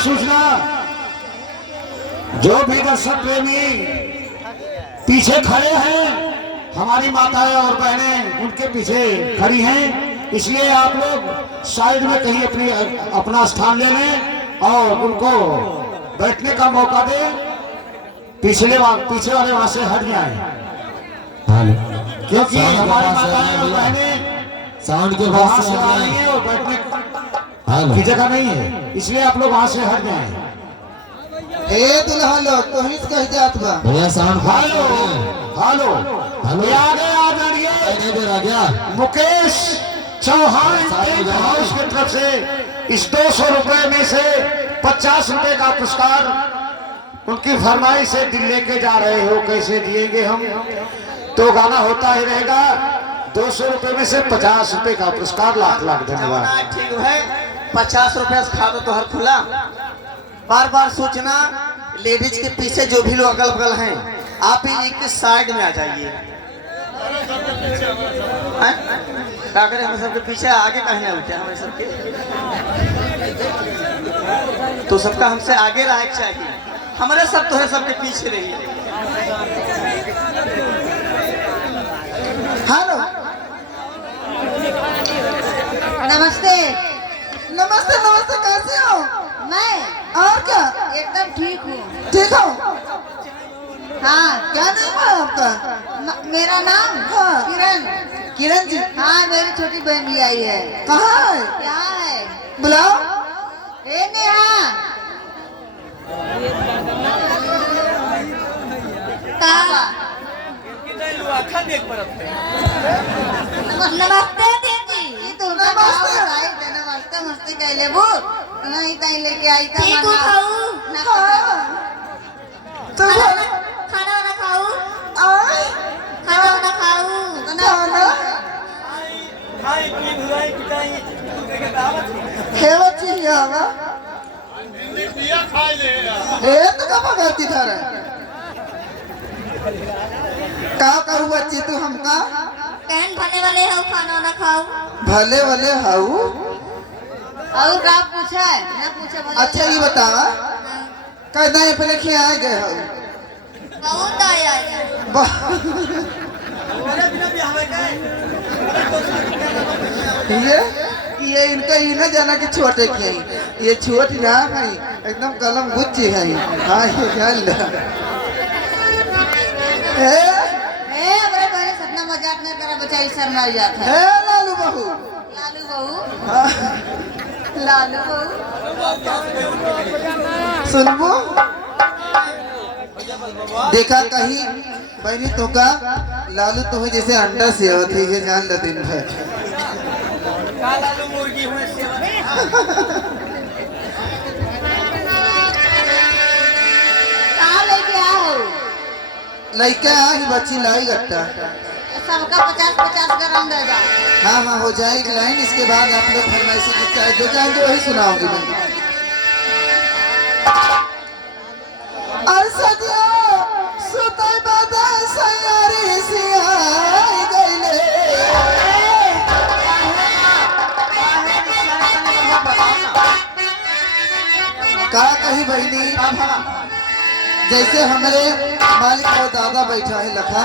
सूचना, जो भी दर्शक प्रेमी पीछे खड़े हैं, हमारी माताएं और बहनें उनके पीछे खड़ी हैं, इसलिए आप लोग साइड में कहीं अपना स्थान ले लें और उनको बैठने का मौका दें। पीछे वाले वहां से हट जाएं, क्योंकि हमारी माताएं और बहनें साउंड के वहां से आ रही है और बैठने की जगह नहीं है, इसलिए आप लोग वहां से हट जाएं। ए दुल्हा लोग तो हिच कह जात बा भैया साउंड हेलो हेलो हेलो। ये आगे आ जाइए। नहीं दे रहा क्या? मुकेश चौहान टेंट हाउस की तरफ से इस 200 रुपए में से 50 रुपए का पुरस्कार उनकी फरमाइश से दिल लेके जा रहे हो, कैसे दिएंगे हम, तो गाना होता ही रहेगा। 200 रुपए में से 50 रुपए का पुरस्कार। लाख लाख धन्यवाद। ठीक है, 50 रुपया से खा दो तो हर खुला। बार बार सूचना, लेडीज के पीछे जो भी लोग अगल बगल हैं, आप ही एक साइड में आ जाइए। क्या करें, हम सबके पीछे आगे कहीं ना उठे, हमें सबके तो सबका हमसे आगे रहे चाहिए। हमारे सब तो है, सबके पीछे रहिए। हेलो, नमस्ते। नमस्ते नमस्ते, कैसे हो? मैं और क्या? एकदम ठीक हूँ। ठीक हो? हाँ, क्या नाम है आपका? मेरा नाम हाँ। किरण। किरण जी। हाँ, मेरी छोटी बहन भी आई है। कहाँ है? क्या है? बुलाओ। ए नेहा, कहाँ? नमस्ते दीदी। तू नमस्ते। नमस्ते मस्ती कह ले वो नहीं कहीं लेके आई था। ठीक हूँ खाऊ। तो बोले खाना वाना खाऊ। आए खाना वाना खाऊ। खाना हेवा चाहिए हवा ए तो कब गलती था रे का करू बच्ची तू हमका कहन भले वाले हो, खाना वाना खाऊ। भले भले हाउ। और का पूछा है ना? पूछा बोले। अच्छा ये बता कहना है पहले क्या आ गए हाउ बहुत आया ये इनका ये ना जाना कि छोटे के हैं, ये छोट ना है, एकदम कलम गुच्ची है। हाँ ये गल है। हमारे बहन सपना मजाक नहीं करा, बेचारी शर्मा जाता है। हे लालू बहू। लालू बहू, हाँ, लालू बहू। सुनबो देखा कहीं बहनी तो का लालू तो है जैसे अंडा से होती है, जान ल दिन भर लालू मुर्गी हुए कहाँ लेके आओ? लड़का ही बच्ची लाई गट्टा। सबका 50-50 ग्राम दे दो। हाँ हाँ हो जाएगी लाइन। इसके बाद आप लोग फरमाइशी की चाहे जो चाहेंगे वही सुनाओगी मैं। का कही बहनी, जैसे हमारे मालिक और दादा बैठा है लखा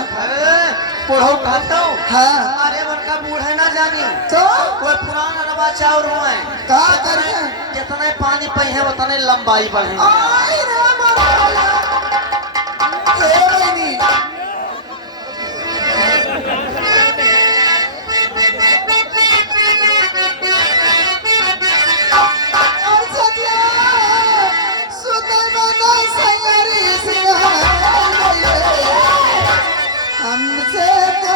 पढ़ो कहता हूँ। हाँ अरे बड़का बूढ़े ना जानी तो कोई पुराना रवा चाउर हुए का करे जितने पानी पी है उतने लंबाई बढ़े। आई रे मरा ए बहनी हमसे तो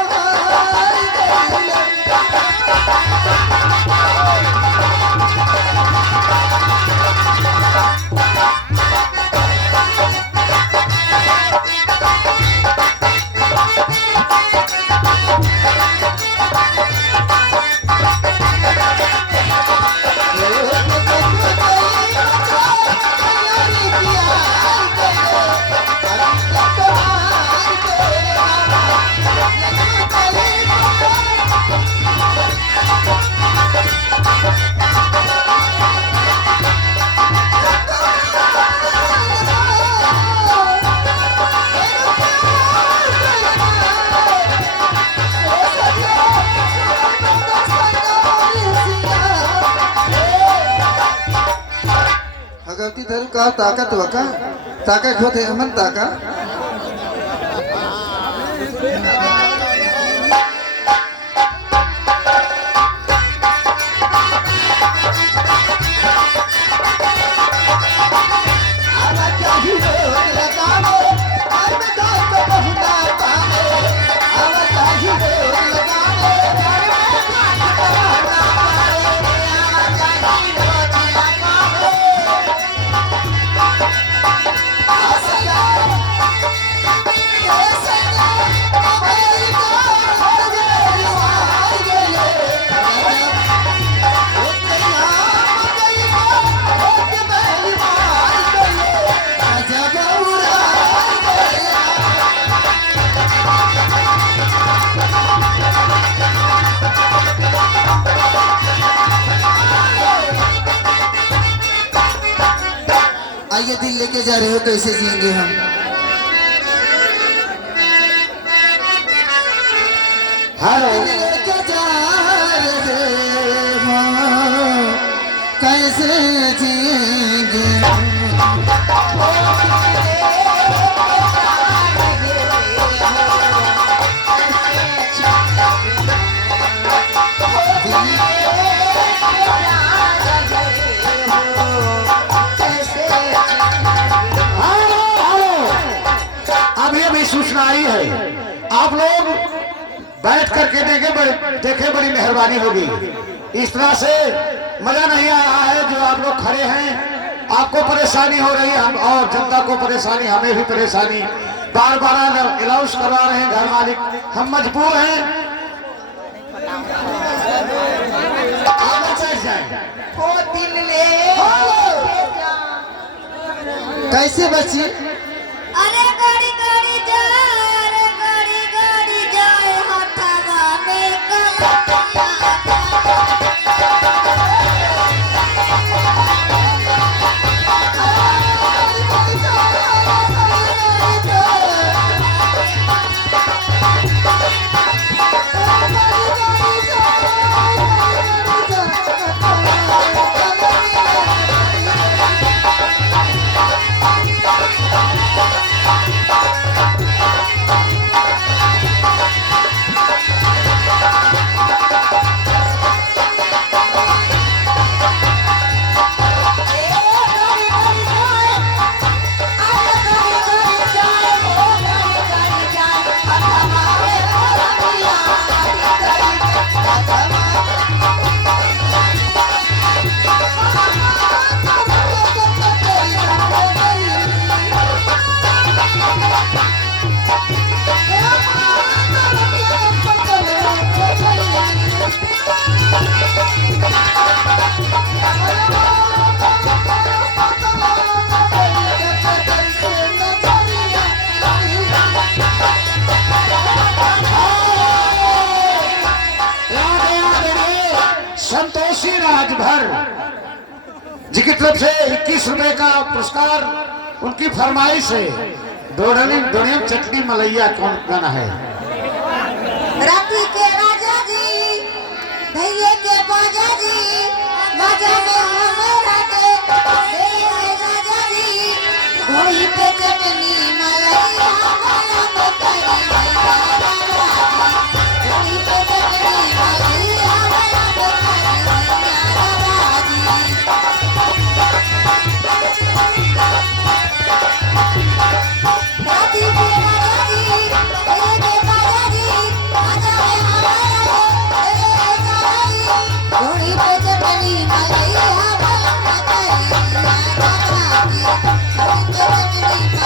भगवती धरू का ताकत वका ताकत होते हमन ताका आइए दिल लेके जा रहे हो कैसे जिएंगे हम हेलो लेके जा रहे हो कैसे जिएंगे अभी सूचना आई है, आप लोग बैठ करके देखे बड़ी मेहरबानी होगी। इस तरह से मजा नहीं आ रहा है जो आप लोग खड़े हैं, आपको परेशानी हो रही है हम और जनता को परेशानी, हमें भी परेशानी। बार बार अनाउंस करवा रहे हैं घर मालिक, हम मजबूर हैं। कैसे बची अरे गाड़ी गाड़ी जाए, अरे गाड़ी गाड़ी जाए, हथवा में संतोषी राजभर जी की तरफ से 21 रुपए का पुरस्कार, उनकी फरमाइश है दोड़ियम चटनी मलैया कौन गाना है। राती के राजा जी धैये के बाजा जी बाजा में हमरा के राजा जी घोड़ी पे चटनी मलैया वाला मकई घोड़ी पे चटनी मलैया वाला राती के राजा जी धैये के बाजा जी बाजा में हमरा के घोड़ी पे चटनी मलैया वाला मकई घोड़ी पे चटनी मलैया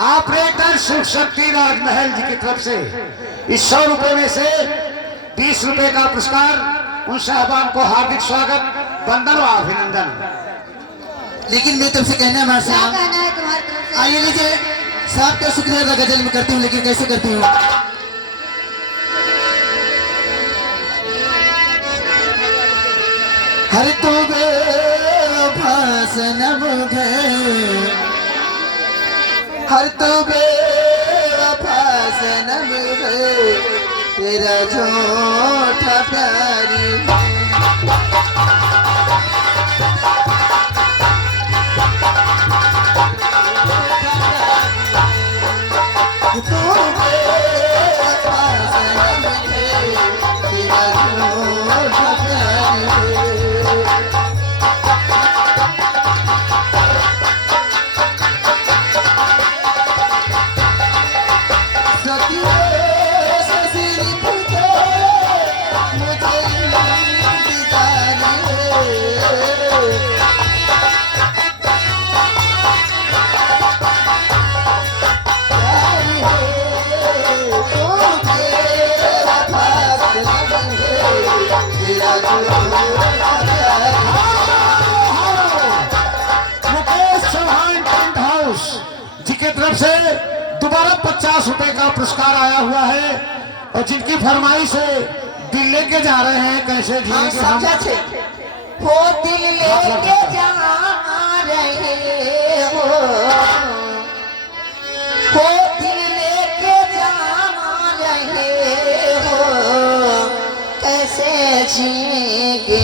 ऑपरेटर शिव शक्ति राजमहल जी की तरफ से इस 100 रुपए में से 20 रुपए का पुरस्कार, उन साहबान को हार्दिक स्वागत, वंदन व अभिनंदन। लेकिन मैं तुमसे कहना मार क्या साहब, कहना है तुम्हारी तरफ से? आइए लीजिए साहब का शुक्रिया अदा गजल में करती हूँ, लेकिन कैसे करती हूँ। हर तू बेवफा सनम है, हर तू बेवफा सनम है, तेरा झूठा प्यारी तू बेवफा सनम है, तेरा झूठा प्यारी मुकेश चौहान टेंट हाउस जी की तरफ से दोबारा 50 रुपए का पुरस्कार आया हुआ है और जिनकी फरमाइश है दिल लेके जा रहे हैं कैसे हम जिएंगे हम। समझा छे हो दिल लेके जा रहे हो दिल लेके जा रहे हो कैसे जिएंगे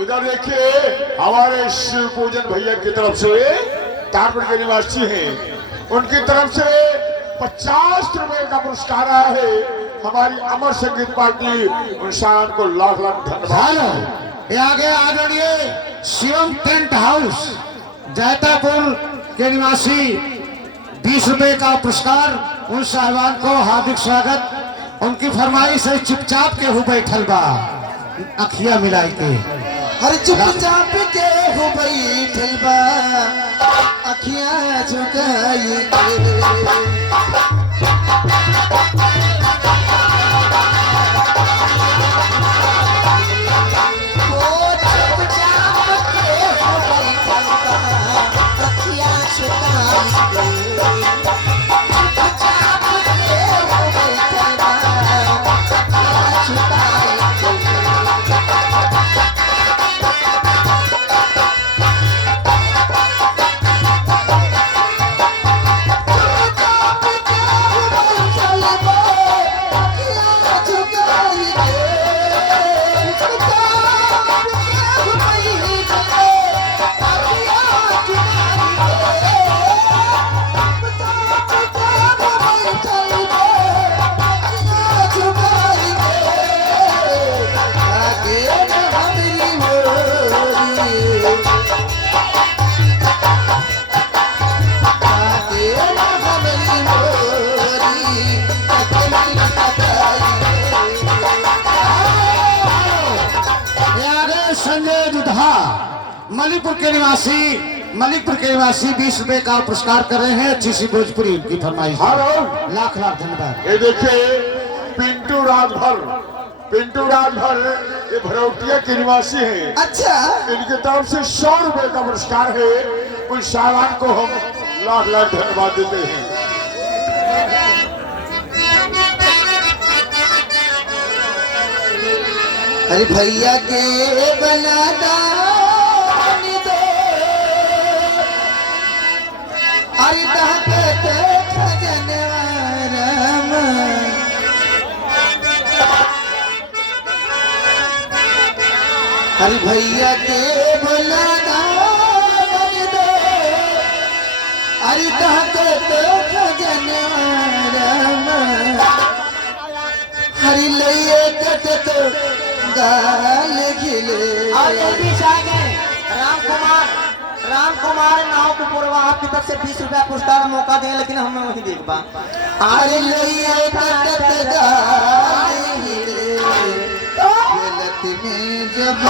इधर देखिए हमारे शिव पूजन भैया की तरफ से कारपेट के निवासी हैं, उनकी तरफ से 50 रुपए का पुरस्कार आया है। हमारी अमर संगीत पार्टी उन शान को लाख लाख धन्यवाद। हेलो, ये आगे आदरणीय शिवम टेंट हाउस जैतापुर के निवासी 20 रुपए का पुरस्कार उन साहिबान को हार्दिक स्वागत। उनकी फरमाइश है चुपचाप के हो बैठल बा अखिया मिलाई के हर चुपचाप के हो बैठल बा अखियां झुकाई मलिकपुर के निवासी 20 रुपए का पुरस्कार कर रहे हैं। अच्छी सी भोजपुरी की फरमाइश हेलो, लाख लाख धन्यवाद। ये देखिए पिंटू राजभर ये भरौटिया के निवासी हैं। अच्छा इनकी तरफ से 100 रुपए का पुरस्कार है। उन साहिबान को हम लाख लाख धन्यवाद देते हैं। अरे भैया के बनाना अरे दाते खजनवारम अरे भैया के बनाना अरे दाते खजनवारम हरी लइए कट तो गाल खिले और जल्दी से आगे राम कुमार नाव को पूर्वा आपकी तरफ से 20 रुपया पुरस्कार मौका दें, लेकिन हम नहीं देख पा। अरे लइए कट गाल खिले गलत में जब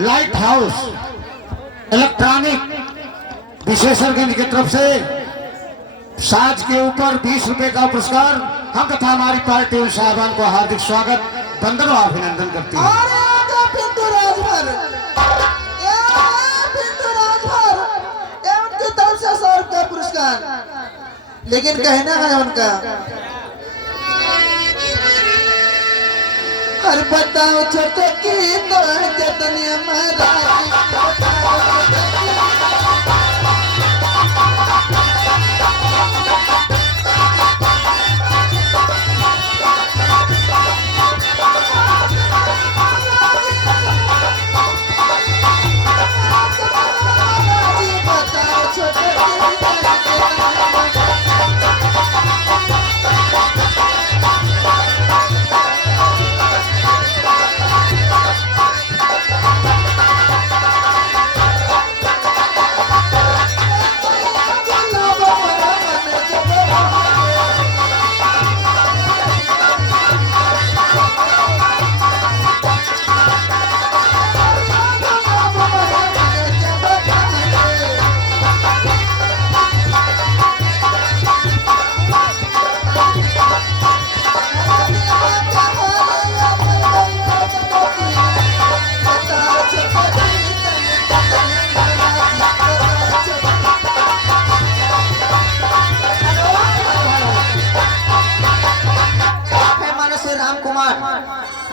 लाइट हाउस इलेक्ट्रॉनिक विशेषरगंज की तरफ से साज के ऊपर 20 रुपए का पुरस्कार हम तथा हमारी पार्टी और साहबान को हार्दिक स्वागत वंदन और अभिनंदन करती है। अरे आजा पिंटू राजभर, ए पिंटू राजभर, ए उनकी तरफ से 100 रुपया पुरस्कार। लेकिन कहना है उनका, हर बताओ छोटे की तो कितनी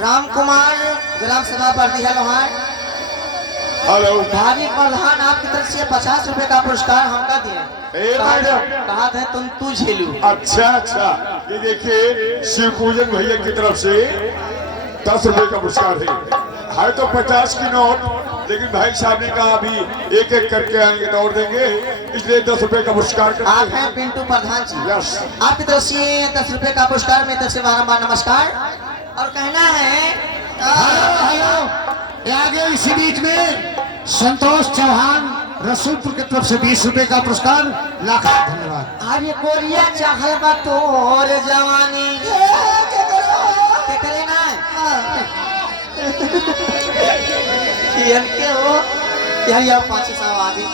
राम कुमार ग्राम सभा बर्दिया लोहार। हेलो भावी प्रधान आपकी तरफ से 50 रुपए का पुरस्कार हमका दिए। कहा था तुम तू झेलू। अच्छा अच्छा, ये देखिए शिव पूजन भैया की तरफ से 10 रुपए का पुरस्कार है तो 50 की नोट, लेकिन भाई साहब ने कहा अभी एक एक करके आएंगे तो और देंगे, इसलिए 10 रुपए का पुरस्कार आप हैं पिंटू प्रधान जी। यस, आपकी तरफ से 10 रुपए का पुरस्कार, मेरी तरफ से बारंबार नमस्कार। और कहना है हेलो, आगे इसी बीच में संतोष चौहान रसूलपुर की तरफ से 20 रुपए का पुरस्कार, लाख धन्यवाद। अरे कोरिया चाहल बा तोर जवानी के करे ना के हो यार 500 आगे।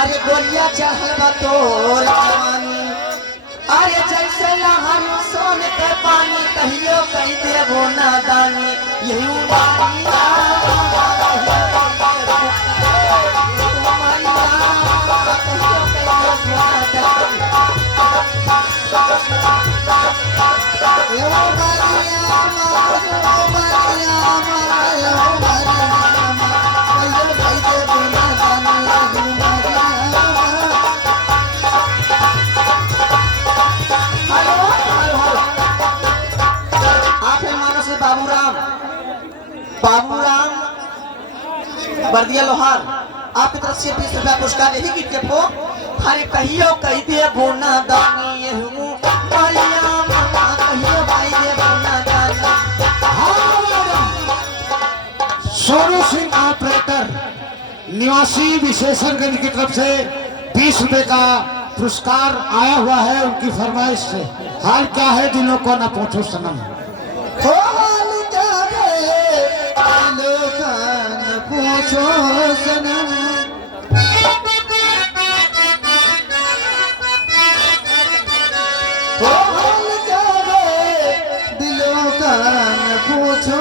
अरे गोरिया चाहल बा तोर जवानी, अरे जैसे लहन सोन के पानी, कहियो कही देबो नादानी, यही उमारिया बाबूराम बर्दिया लोहार, आपकी तरफ से 20 रुपया पुरस्कार। यही की टेपो हरे कहियो कही दे बोना दानी, कहियो भाई दे बोना दानी। सोनू सिंह ऑपरेटर निवासी विशेषरगंज की तरफ से 20 रुपए का पुरस्कार आया हुआ है उनकी फरमाइश से। हाल क्या है दिलों को न पूछो सनम। पूछो सनम, दिलों का न पूछो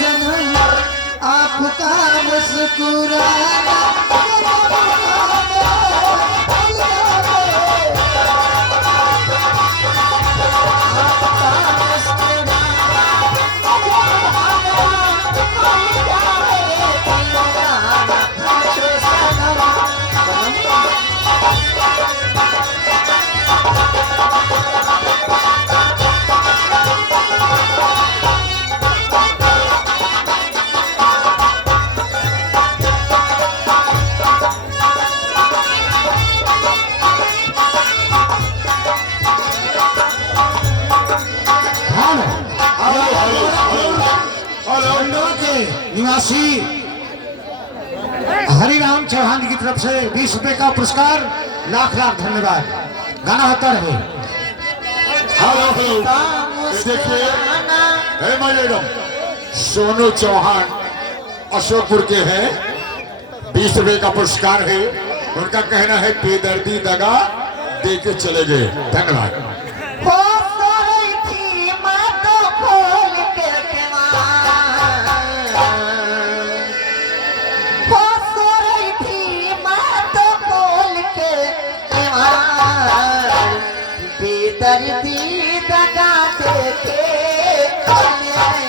सनम, आपका मुस्कुराना निवासी हरिराम चौहान की तरफ से 20 रुपए का पुरस्कार, लाख लाख धन्यवाद। गाना होता रहे। हेलो हेलो, देखिए हे मैडम, सोनू चौहान अशोकपुर के हैं, 20 रुपए का पुरस्कार है। उनका कहना है बेदर्दी दगा दे के चले गए। धन्यवाद। हो सोई थी माँ तो खोल के केवाड़। हो सोई थी माँ तो खोल के केवाड़। बेदर्दी दगा दे के चले गई।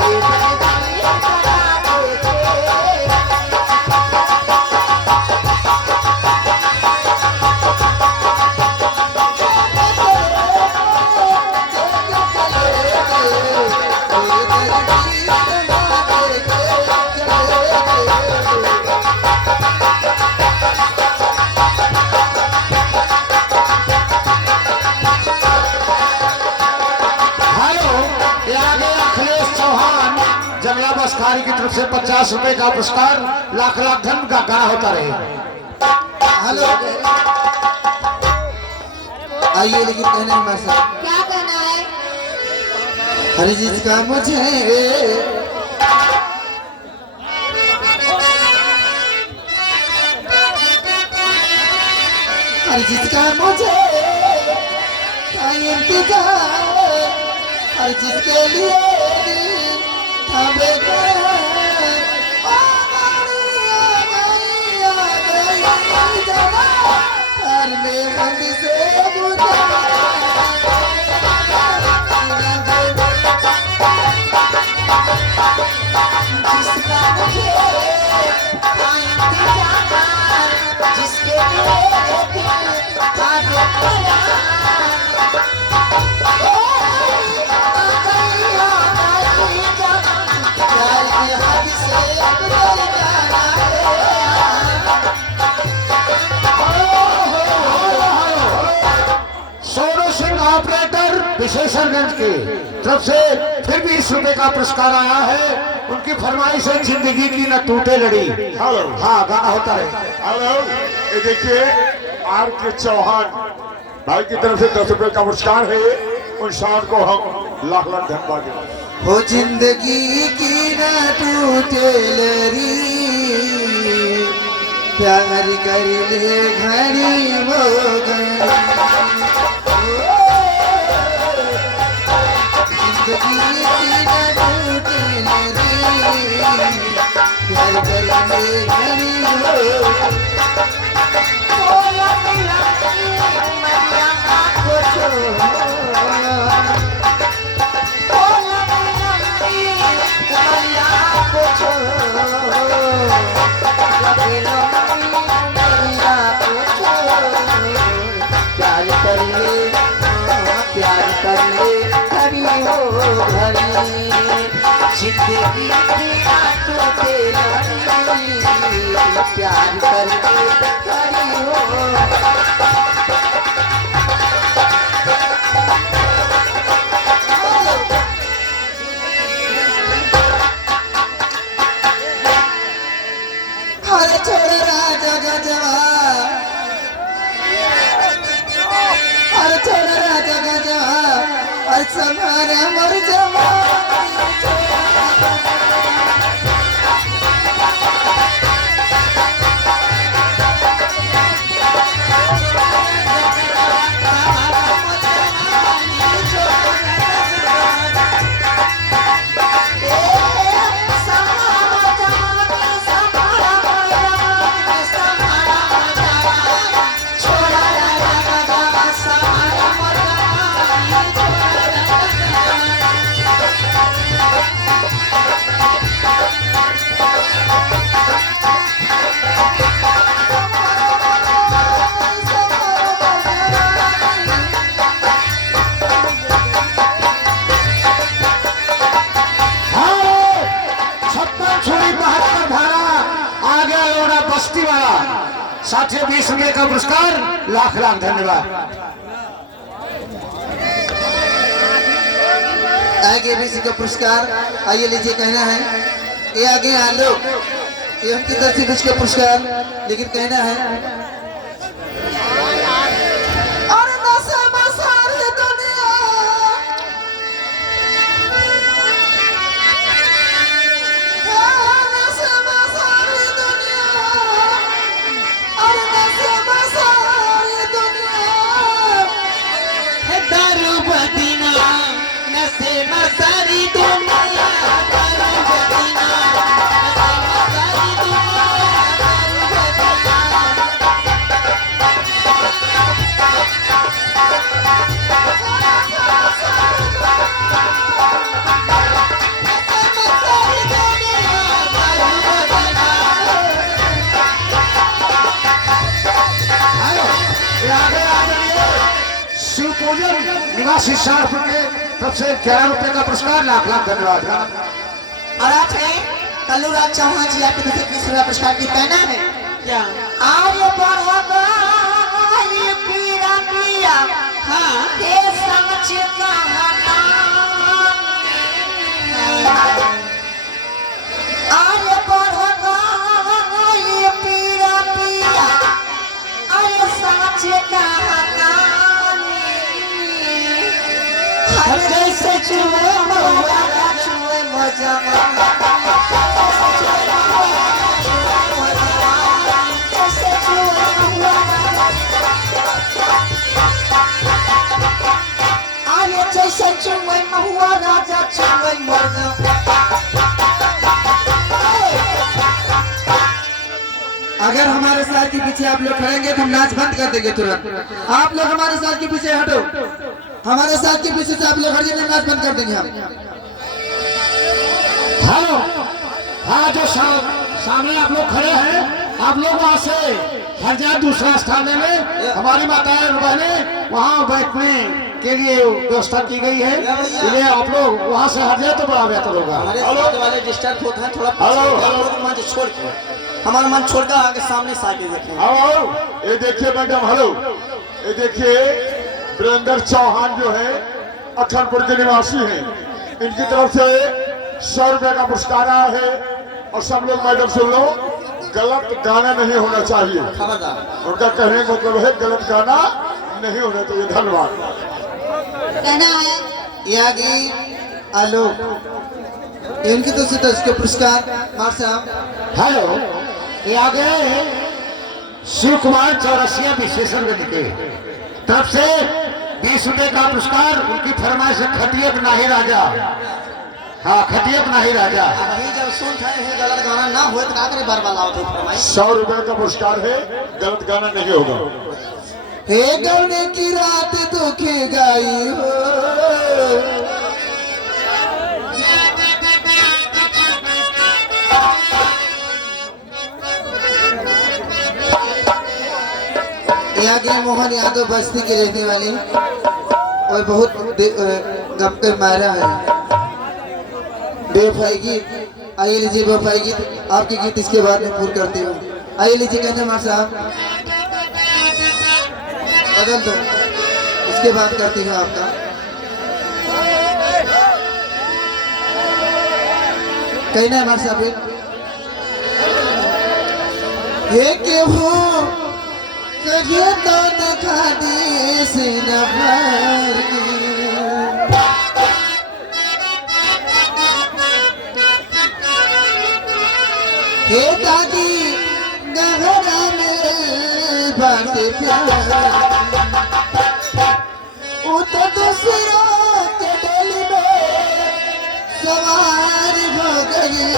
बेदर्दी दगा दे के जंगला बसखारी की तरफ से 50 रुपए का पुरस्कार, लाख लाख धन का गाना होता रहे। हेलो आइए, लेकिन कहने हमारे साथ क्या कहना है? हर चीज का मुझे हर चीज का मुझे इंतजार, हर चीज के लिए विशेषणगंज की तरफ से फिर 20 रुपए का पुरस्कार आया है। उनकी फरमाइश है जिंदगी की न टूटे लड़ी। हेलो। हाँ, गाना होता है। हेलो, ये देखिए आर के चौहान भाई की तरफ से 10 रुपए का पुरस्कार है। उन शान को हम लाख लाख धन्यवाद देते। हो जिंदगी की न टूटे लड़ी, प्यार कर ले घड़ी वो जिंदगी प्यार करके खड़ी हो। हर छोड़ राजा गजवा, हर छोड़ राजा गजवा, हर समारे मर जवा। साथियों 20 रुपए का पुरस्कार, लाख लाख धन्यवाद। आगे भी का पुरस्कार, आइए लीजिए। कहना है ये आगे आ लो, ये उनकी तरफ से कुछ का पुरस्कार, लेकिन कहना है और नशा बसा ये आगे आ जाइए। शिव पूजन निवासी शाहपुर के तरफ से 11 रुपए का पुरस्कार, लाख लाख धन्यवाद। और आज है कल्लू राज चौहान जी आपके तरफ से 20 रुपया पुरस्कार की कहना है क्या? आर्य बढ़ोगा ये पीरा पिया, हाँ ये समझ कहना। आर्य बढ़ोगा ये पीरा पिया, आर्य समझ कहना। हर जैसे चुए महुआ चुए मजा आर्य जैसे चुए महुआ राजा चुए मजा। अगर हमारे साथ के पीछे आप लोग खड़ेंगे तो हम नाच बंद कर देंगे तुरंत। आप लोग हमारे साथ के पीछे हटो, हमारे साथ के पीछे से आप लोग हट जाइए, नाच बंद कर देंगे हम। हेलो, हाँ जो सामने आप लोग खड़े हैं, आप लोग वहाँ से हर जाए दूसरा स्थान में। हमारी माताएं बहनें वहाँ बैठने के लिए व्यवस्था की गई है, इसलिए आप लोग वहाँ से हट जाए तो बड़ा बेहतर होगा। हमारे साथ वाले डिस्टर्ब होते हैं थोड़ा। हेलो, मंच छोड़ के, हमारा मन छोड़कर आगे सामने से आगे देखें। आओ, ये देखिए मैडम, हेलो, ये देखिए वीरेंद्र चौहान जो है अखनपुर के निवासी हैं, इनकी तरफ से 100 रुपए का पुरस्कार आया है। और सब लोग मैडम सुन लो, गलत गाना नहीं होना चाहिए। खबरदार। उनका कहने का मतलब है गलत गाना नहीं होना चाहिए। धन्यवाद। कहना है यागी आलो इनकी तो सीधा इसके पुरस्कार मार साहब। हेलो, ये आगे शिव कुमार चौरसिया विशेषण के तरफ से 20 रुपए का पुरस्कार। उनकी फरमाइश है खटियक नाही राजा, हाँ खटियक नाही राजा। वही जब सुनते हैं गलत गाना ना हो तो आगे बार बार लाओ तो फरमाइश। 100 रुपए का पुरस्कार है, गलत गाना नहीं होगा। हे गौने की रात दुखी गई हो, यागी मोहन यादव बस्ती के रहने वाले और बहुत गम के मारा है। बेवफाई गीत, आइए लीजिए बेवफाई गीत, आपके गीत इसके बाद में पूर्ण करती हूँ। आइए लीजिए कहने मार साहब, बदल दो, इसके बाद करती हूँ आपका। कहना है मार साहब, ये के हो कहिए तो दिखा दे से न भर के। हे दादी गहरा मेरे बाटे प्यार, वो तो दूसरा के डोली में सवार हो गई।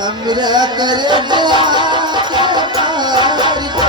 हमरा करे जा के पार को।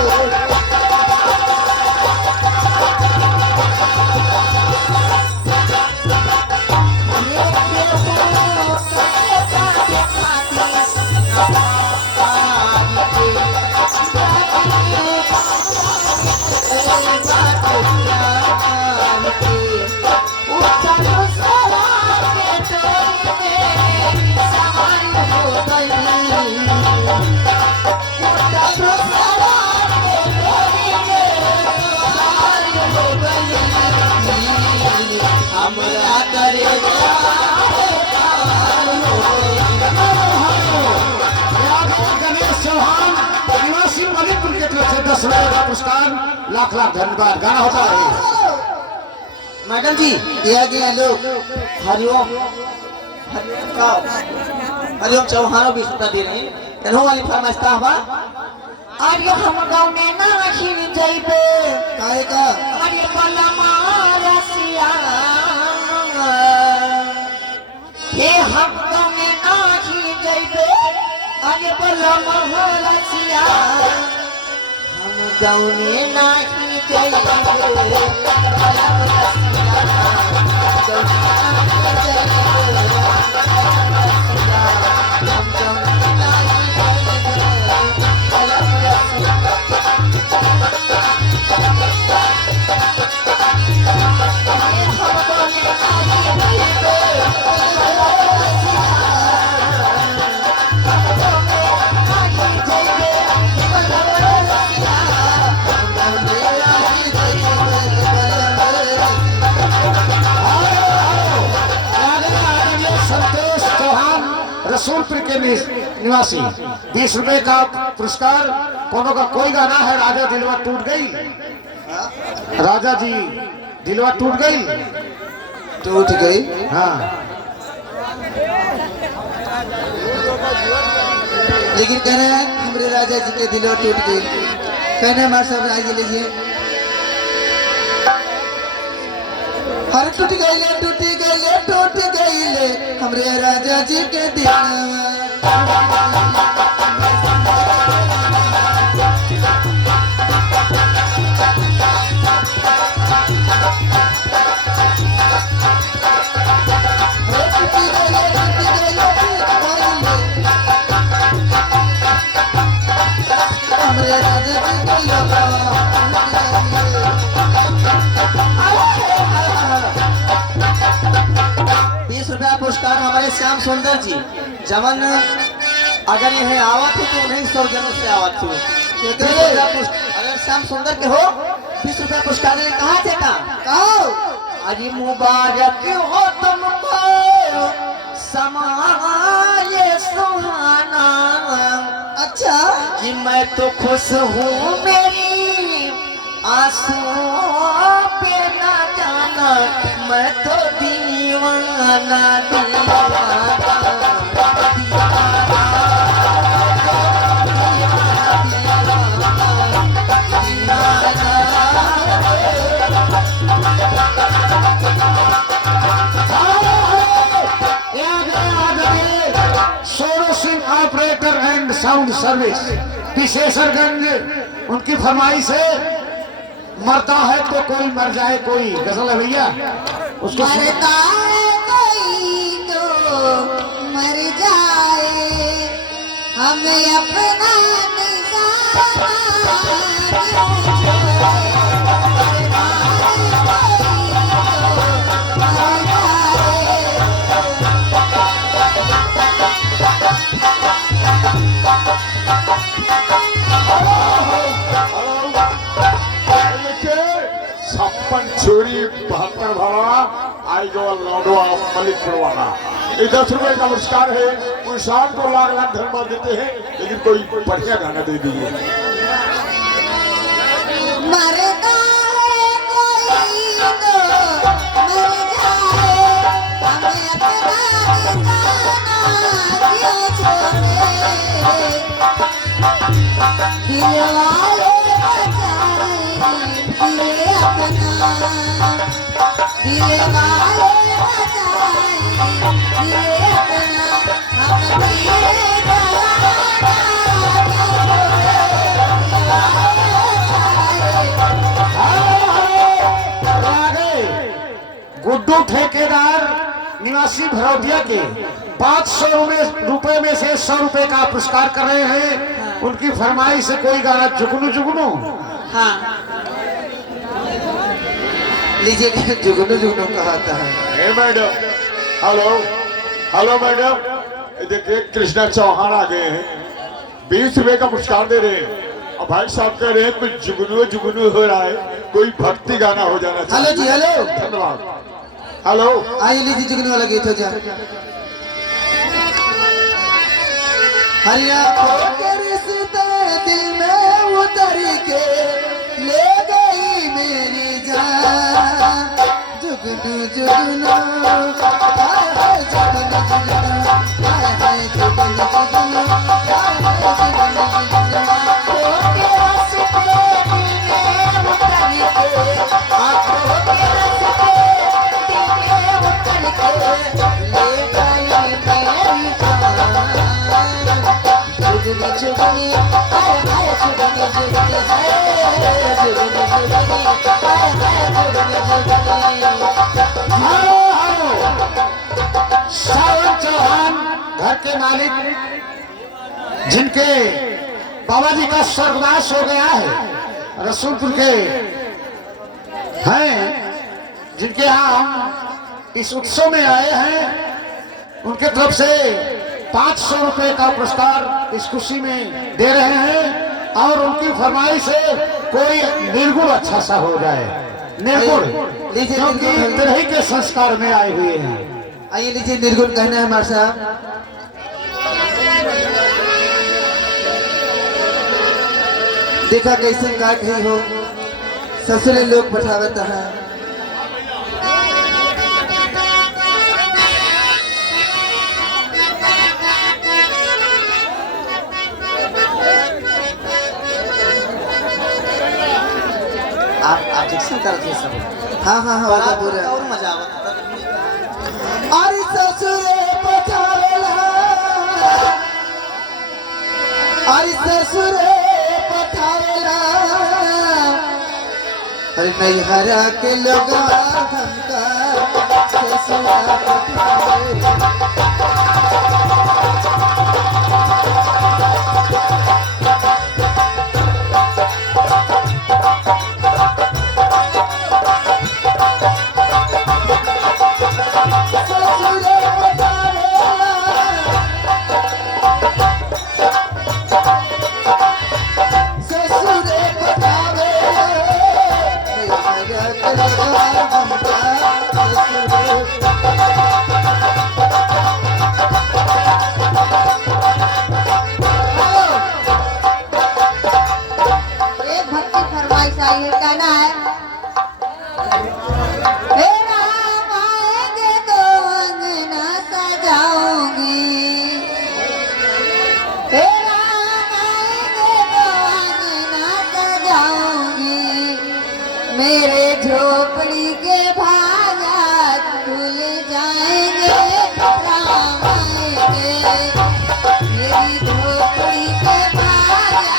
गणेश चौहान निवासी मणिपुर के तरफ से 10 रुपए का पुरस्कार, लाख लाख धन्यवाद। गाना होता है। मैडम जी दिया गया लोग हरिओम हरिओम चौहान 20 रुपया दे रहे हैं। इन्हों वाली फरमाइश का हवा आर्य हम गाँव में ना हिल जाइबे काहे का आर्य वाला मारसिया हे हम गाँव में ना हिल जाइबे आर्य वाला मारसिया हम गाँव में ना हिल जाइबे रसूलपुर के निवासी 20 रुपए का पुरस्कार। कोनो का कोई गाना है, राजा दिलवा टूट गई, राजा जी दिलवा टूट गई, टूट गई। हाँ। लेकिन कहना है हमारे राजा जी के दिलो टूट गई। कहना है हमारे साहब राज लीजिए। हर टूट गईले टूट गईले टूट गईले हमरे राजा जी के दिल। पुरस्कार हमारे श्याम सुंदर जी जमन अगर ये आवत हो तो उन्हीं सौजनों से आवत हो। अगर श्याम सुंदर के हो 20 रुपया पुरस्कार ने कहा थे अरे मुबारक हो तुमको समाये सुहाना। अच्छा कि मैं तो खुश हूँ मेरी आंसुओं पे ना जाना, मैं तो दीवाना operator and sound service Vishesharganj, उनकी फरमाइश है मरता है तो कोई मर जाए कोई, गजल है भैया उसको। मरता है कोई तो मर जाए, हमें अपना निशाना क्यों छोड़े। मरता है कोई तो मर जाए। छप्पन छोरी 72 भाड़ा आई जो लौडो मलिक परवाना। ये 10 रुपए का पुरस्कार है। कोई शाम को लाख लाख धन्यवाद देते हैं, लेकिन कोई बढ़िया गाना दे दीजिए। मरता है कोई तो मर जाए, हमें अपना निशाना क्यों छोड़े। दिल वाले बचाए दिल अपना, दिल वाले बचाए दिल अपना, हम तेरे दीवाना गुड्डू ठेकेदार निवासी भरौदिया के 500 रुपए में से 100 रुपए का पुरस्कार कर रहे हैं। उनकी फरमाइश से कोई गाना जुगनू जुगनू। हाँ लीजिए जुगनू जुगनू कहता है। हे मैडम, हेलो हेलो मैडम, ये देखिए कृष्णा चौहान आ गए हैं, 20 रुपए का पुरस्कार दे रहे हैं। और भाई साहब कह रहे हैं कुछ जुगनू जुगनू हो रहा है, कोई भक्ति गाना हो जाना चाहिए। हेलो जी हेलो, धन्यवाद। हेलो आइए लीजिए जुगनू वाला गीत हो जाए। हरिया के रिश्ते दिल में उतर के ले गई मेरी जान। जुगनू जुगनू हाय हाय जुगनू जुगनू हाय हाय जुगनू जुगनू हाय हाय जुगनू जुगनू। के रास्ते दिल में उतर के, आँखों के रास्ते दिल में उतर के ले गई मेरी जान। जुगनू जुगनू हाय हाय जुगनू जुगनू हाय जुगनू जुगनू हाय हाय जुगनू जुगनू। हेलो सावन चौहान घर के मालिक, जिनके बाबा जी का स्वर्गवास हो गया है, रसूलपुर के हैं, जिनके यहाँ हम इस उत्सव में आए हैं, उनके तरफ से 500 रुपए का पुरस्कार इस खुशी में दे रहे हैं। और उनकी फरमाइश से कोई निर्गुण अच्छा सा हो जाए, निर्गुण, क्योंकि तरह के संस्कार में आए हुए हैं। आइए लीजिए निर्गुण कहना है हमारे साहब। देखा कैसे का कही हो ससुरे लोग बैठावत है। आप डिक्शन करते सब हाँ हाँ हाँ वाला पूरा और मजा आवत अरे ससुरे बैठावेला अरे ससुरे बैठावेला अरे नैहरा के लोग हमका ससुरा बैठावेला एक भक्ति फरमाइश आई है, कहना है हे राम आएंगे तो अंगना सजाऊंगी, हे राम आएंगे तो अंगना सजाऊंगी, मेरे झोपड़ी के भागा खुल जाएंगे, राम आएंगे मेरी झोपड़ी के भागा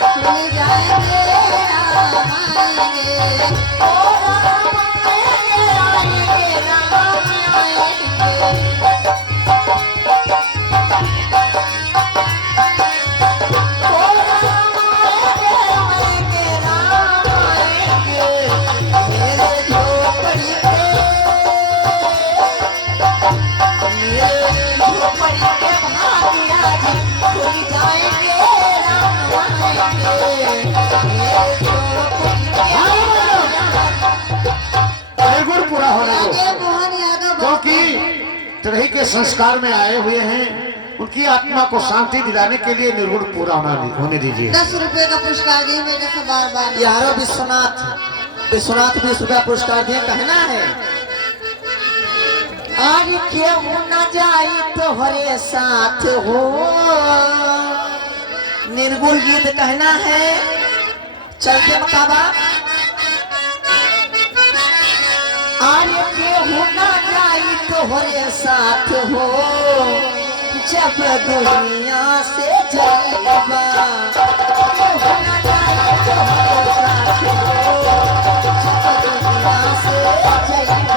खुल जाएंगे, राम आएंगे, ओ राम आएंगे, आएंगे, राम आएंगे, ओ राम आएंगे, राम आएंगे, मेरे झोपड़ी पे, मेरे झोपड़ी के भाग्य आज खुल जाएंगे, राम आएंगे, मेरे झोपड़ी के निर्गुण पूरा होने आगे को, मोहन यादव क्योंकि तरही के संस्कार में आए हुए हैं, उनकी आत्मा को शांति दिलाने के लिए निर्गुण पूरा होने दीजिए। 10 रुपए का पुरस्कार दिए मैंने सब बार बार यारो विश्वनाथ विश्वनाथ 20 रुपया पुरस्कार दिए कहना है आज केहू न जाई तोहरे साथ हो निर्गुण गीत कहना है चलते मकाबा आज केहू न जाई तोहरे साथ हो जब दुनिया से जाएगा केहू न जाई तोहरे साथ हो जब दुनिया से जाएगा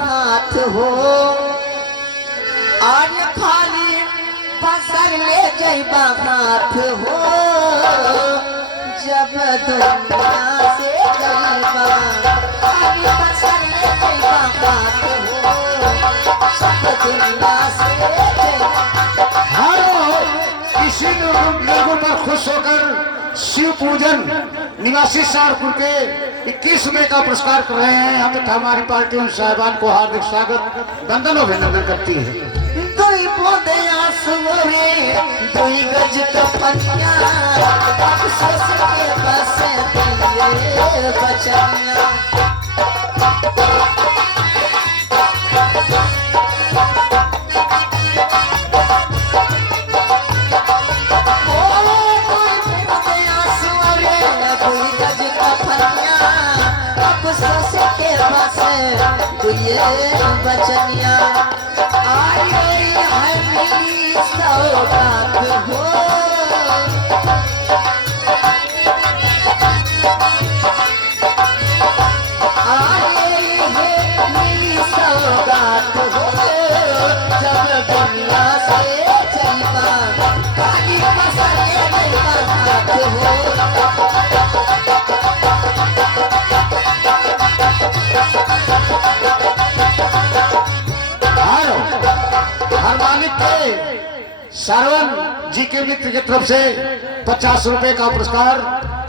हाथ हो आज खाली पसर ले जैबा हाथ हो जब दुनिया से जैबा खाली पसर ले जैबा हाथ हो जब दुनिया से जैबा इसी निर्गुण पर खुश होकर शिव पूजन निवासी सारपुर के 21 रुपए का पुरस्कार कर रहे हैं। हम तथा हमारी पार्टी उन साहिबान को हार्दिक स्वागत वंदन अभिनंदन करती है। दुई बोंदे आंसू रे दुई गज कपनिया अफसोस के बस दिए बचनिया अफसोस के ये बचनिया आए है मिली सौगात हो आए है मिली सौगात हो जब दुनिया से चलता काली मसाले बरसात हो हर मालिक के श्रवण जी के मित्र की तरफ से 50 रुपए का पुरस्कार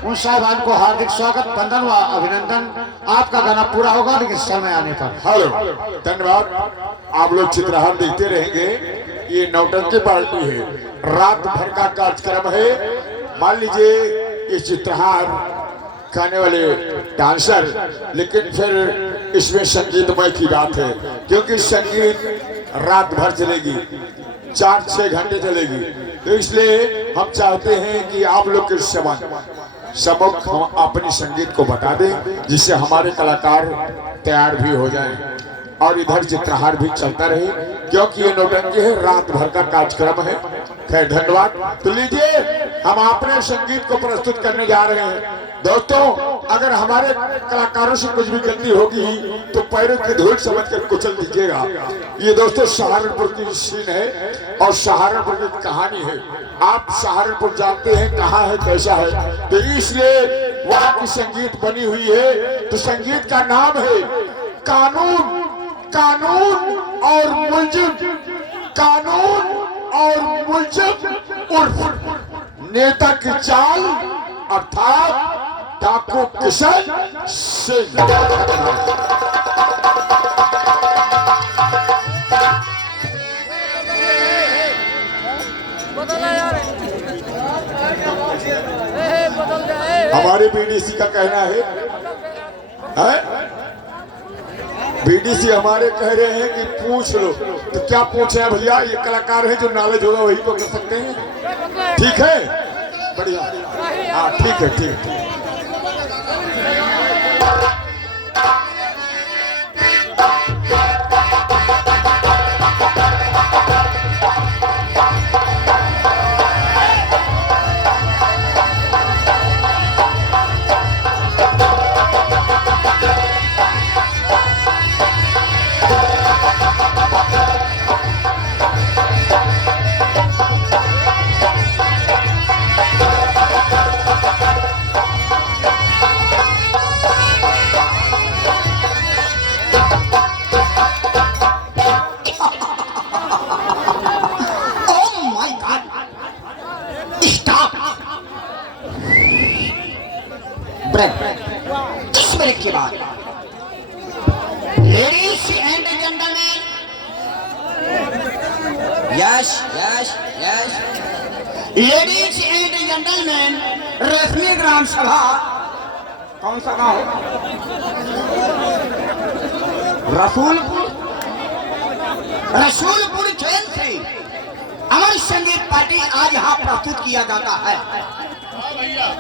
उन साहिबान को हार्दिक स्वागत वंदन व अभिनंदन। आपका गाना पूरा होगा लेकिन समय आने पर। हेलो, धन्यवाद। आप लोग चित्रहार देखते रहेंगे। ये नौटंकी पार्टी है, रात भर का कार्यक्रम है। मान लीजिए ये चित्रहार खाने वाले डांसर, लेकिन फिर इसमें संगीतमय की बात है, क्योंकि संगीत रात भर चलेगी, 4-6 घंटे चलेगी। तो इसलिए हम चाहते हैं कि आप लोग के सम्मुख हम अपनी संगीत को बता दें, जिससे हमारे कलाकार तैयार भी हो जाएं और इधर चित्रहार भी चलता रहे, क्योंकि ये नौटंकी है, रात भर का कार्यक्रम है। खैर, धन्यवाद। तो लीजिए, हम अपने संगीत को प्रस्तुत करने जा रहे हैं। दोस्तों, अगर हमारे कलाकारों से कुछ भी गलती होगी तो पैरों की धूल समझकर कुचल दीजिएगा। ये दोस्तों सहारनपुर की सीन है और सहारनपुर की कहानी है। आप सहारनपुर जानते हैं कहाँ है, कैसा है, तो इसलिए वहाँ की संगीत बनी हुई है। तो संगीत का नाम है कानून, कानून और मुलजिम, कानून और मुलजिम उर्फ नेता की चाल अर्थात डाकू किशन सिंह। हमारे बीडीसी का कहना है, बीडीसी हमारे कह रहे हैं कि पूछ लो। तो क्या पूछे भैया? ये कलाकार है, जो नॉलेज होगा वही तो कर सकते हैं। ठीक है, बढ़िया। हाँ, ठीक है, ठीक है। इस ब्रेक के बाद ladies and gentleman, yes yes yes, ladies and gentleman, Rashmi ग्राम सभा, कौन सा गाँव? रसूलपुर जेल से अमर संगीत पार्टी आज यहाँ प्रस्तुत किया जाता है।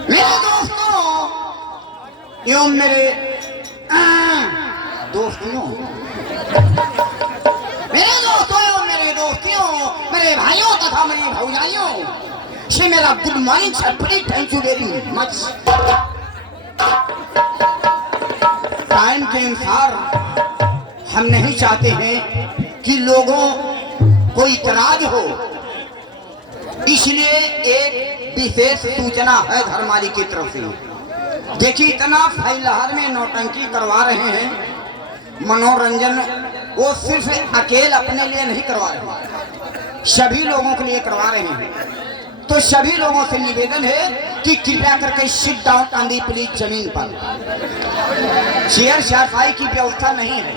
मेरे दोस्तों एवं मेरे दोस्तियों, मेरे दोस्तियों, मेरे भाइयों तथा मेरी भौजाइयों से मेरा good morning sir. Please, thank you very much. Time के अनुसार हम नहीं चाहते हैं कि लोगों को इतराज हो, इसलिए एक विशेष सूचना है धर्माली की तरफ से। देखिए, इतना फैलहर में नौटंकी करवा रहे हैं, मनोरंजन वो सिर्फ अकेले अपने लिए नहीं करवा रहे, सभी लोगों के लिए करवा रहे हैं। तो सभी लोगों से निवेदन है कि कृपया करके sit down on the please जमीन पर। चेयर चारपाई की व्यवस्था नहीं है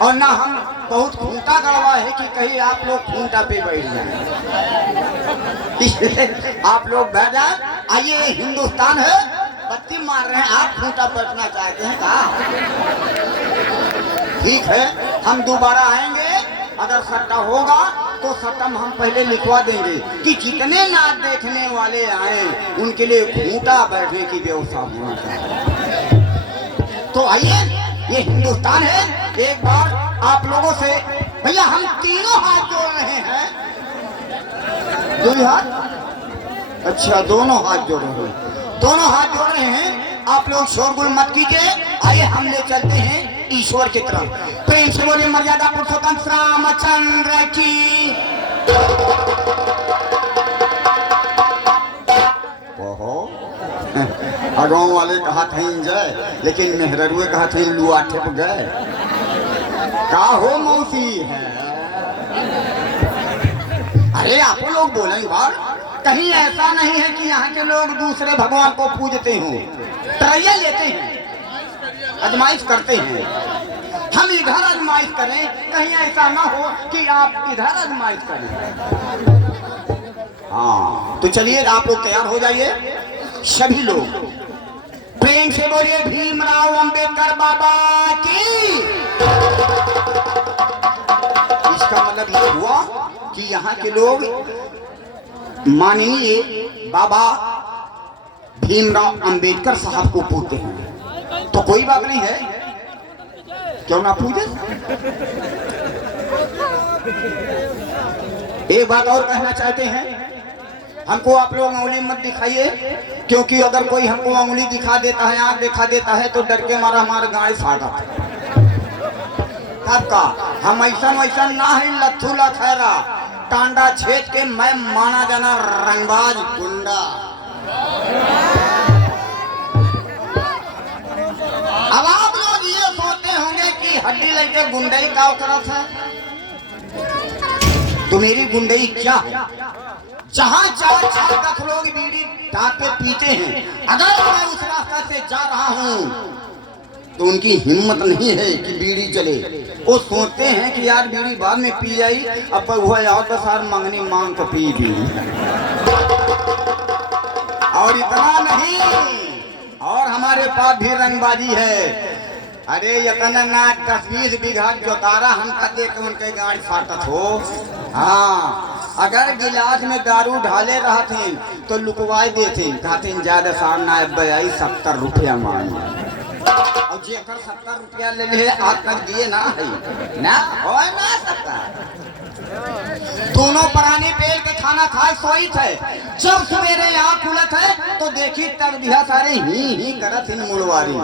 और ना हम बहुत खूंटा गड़वा है कि कहीं आप लोग खूंटा पे बैठ जाए। आप लोग बैठ जाए। आइए, हिंदुस्तान है, बत्ती मार रहे हैं, आप खूंटा बैठना चाहते हैं कहा? ठीक है, हम दोबारा आएंगे। अगर सट्टा होगा तो सट्टा हम पहले लिखवा देंगे कि जितने नाच देखने वाले आए उनके लिए खूंटा बैठने की व्यवस्था होना चाहिए। तो आइए, ये हिंदुस्तान है, एक बार आप लोगों से भैया हम तीनों हाथ जोड़ रहे हैं। दो ही हाथ? अच्छा, दोनों हाथ जोड़ रहे हैं, दोनों हाथ जोड़ रहे हैं। आप लोग शोरगुल मत कीजिए। आइए हम ले चलते हैं ईश्वर की तरफ। प्रेम से बोलिए मर्यादा पुरुषोत्तम श्री रामचंद्र की। ओहो, गाँव वाले कहा थे जय, लेकिन मेहररुए कहा थे लुआ ठेप गए। का हो मौसी है? अरे आप लोग बोलें बार, कहीं ऐसा नहीं है कि यहाँ के लोग दूसरे भगवान को पूजते हो, ट्रायल लेते हैं, आजमाइश करते हैं। हम इधर आजमाइश करें, कहीं ऐसा ना हो कि आप इधर आजमाइश करें। हाँ तो चलिए आप लोग तैयार हो जाइए, सभी लोग प्रेम से बोलिए भीमराव अंबेडकर बाबा की। इसका मतलब ये हुआ कि यहाँ के लोग माननीय बाबा भीमराव अंबेडकर साहब को पूजते हैं। तो कोई बात नहीं है, क्यों ना पूजे। एक बात और कहना चाहते हैं, हमको आप लोग उंगली मत दिखाइए, क्योंकि अगर कोई हमको उंगली दिखा देता है, आंख दिखा देता है, तो डर के मारा हमारा गाय फाटा। सबका हम ऐसा वैसा ना है लथू लथेरा, टांडा छेद के मैं माना जाना रंगबाज गुंडा। अब आप लोग ये सोचते होंगे कि हड्डी लेके गुंडई का करत है, तो मेरी गुंडई क्या है? जहाँ चार तक लोग बीड़ी टाँग पे पीते हैं, अगर मैं उस रास्ते से जा रहा हूँ तो उनकी हिम्मत नहीं है कि बीड़ी चले। वो सोचते हैं कि यार बीड़ी बाद में पी आई, अब हुआ यार तो सार मंगनी मांग तो पी भी। और इतना नहीं, और हमारे पास भी रंगबाजी है। अरे इतना ना 10-20 बीघा जोतारा हमका देख उनके गाड़ी फाटत हो। हाँ, अगर गिलास में दारू ढाले रहते तो लुकवाई देते, कहते ज्यादा सार ना 70 रुपया मांग, और जेकर 70 रुपया ले ले आज तक दिए ना है ना, हो ना सकता। दोनों पुराने पेड़ के खाना खाए सोई थे, जब सवेरे यहाँ खुलत है तो देखी तब दिया सारे ही करत इन मुड़वारी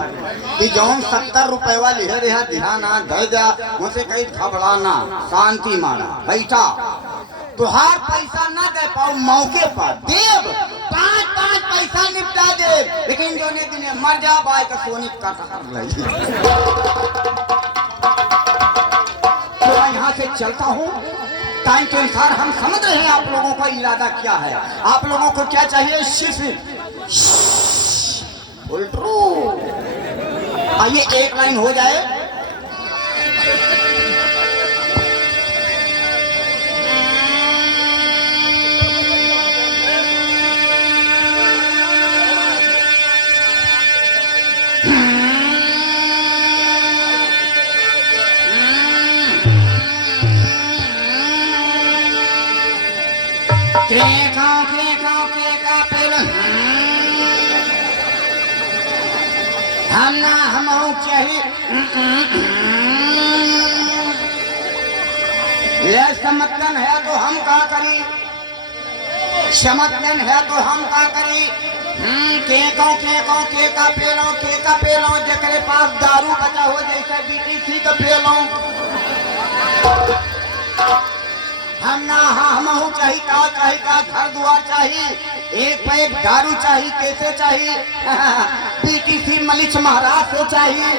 कि जौन 70 रुपए वाली है रेहा ध्यान ना दे जा, मुझसे कहीं घबराना, शांति माना बैठा। तुहार पैसा ना दे पाओ मौके पर देव, 5 पैसा निपटा दे, लेकिन जो ने दिन मर जा बाय का सोनी कटहर लगी। तो मैं यहाँ से चलता हूँ, टाइम के अनुसार हम समझ रहे हैं आप लोगों का इरादा क्या है। आप लोगों को क्या चाहिए? उल्टू आइए एक लाइन हो जाए। हम ना हम चाहिए ये समर्थन है तो हम का करी, समर्थन है तो हम का करी। के का पेलो जकरे पास दारू बचा हो जैसे बीटीसी का पेलो। हम ना हम चाहिए का घर दुआर चाहिए, एक पे एक दारू चाहिए, कैसे चाहिए? बीटीसी मलिक महाराज से चाहिए।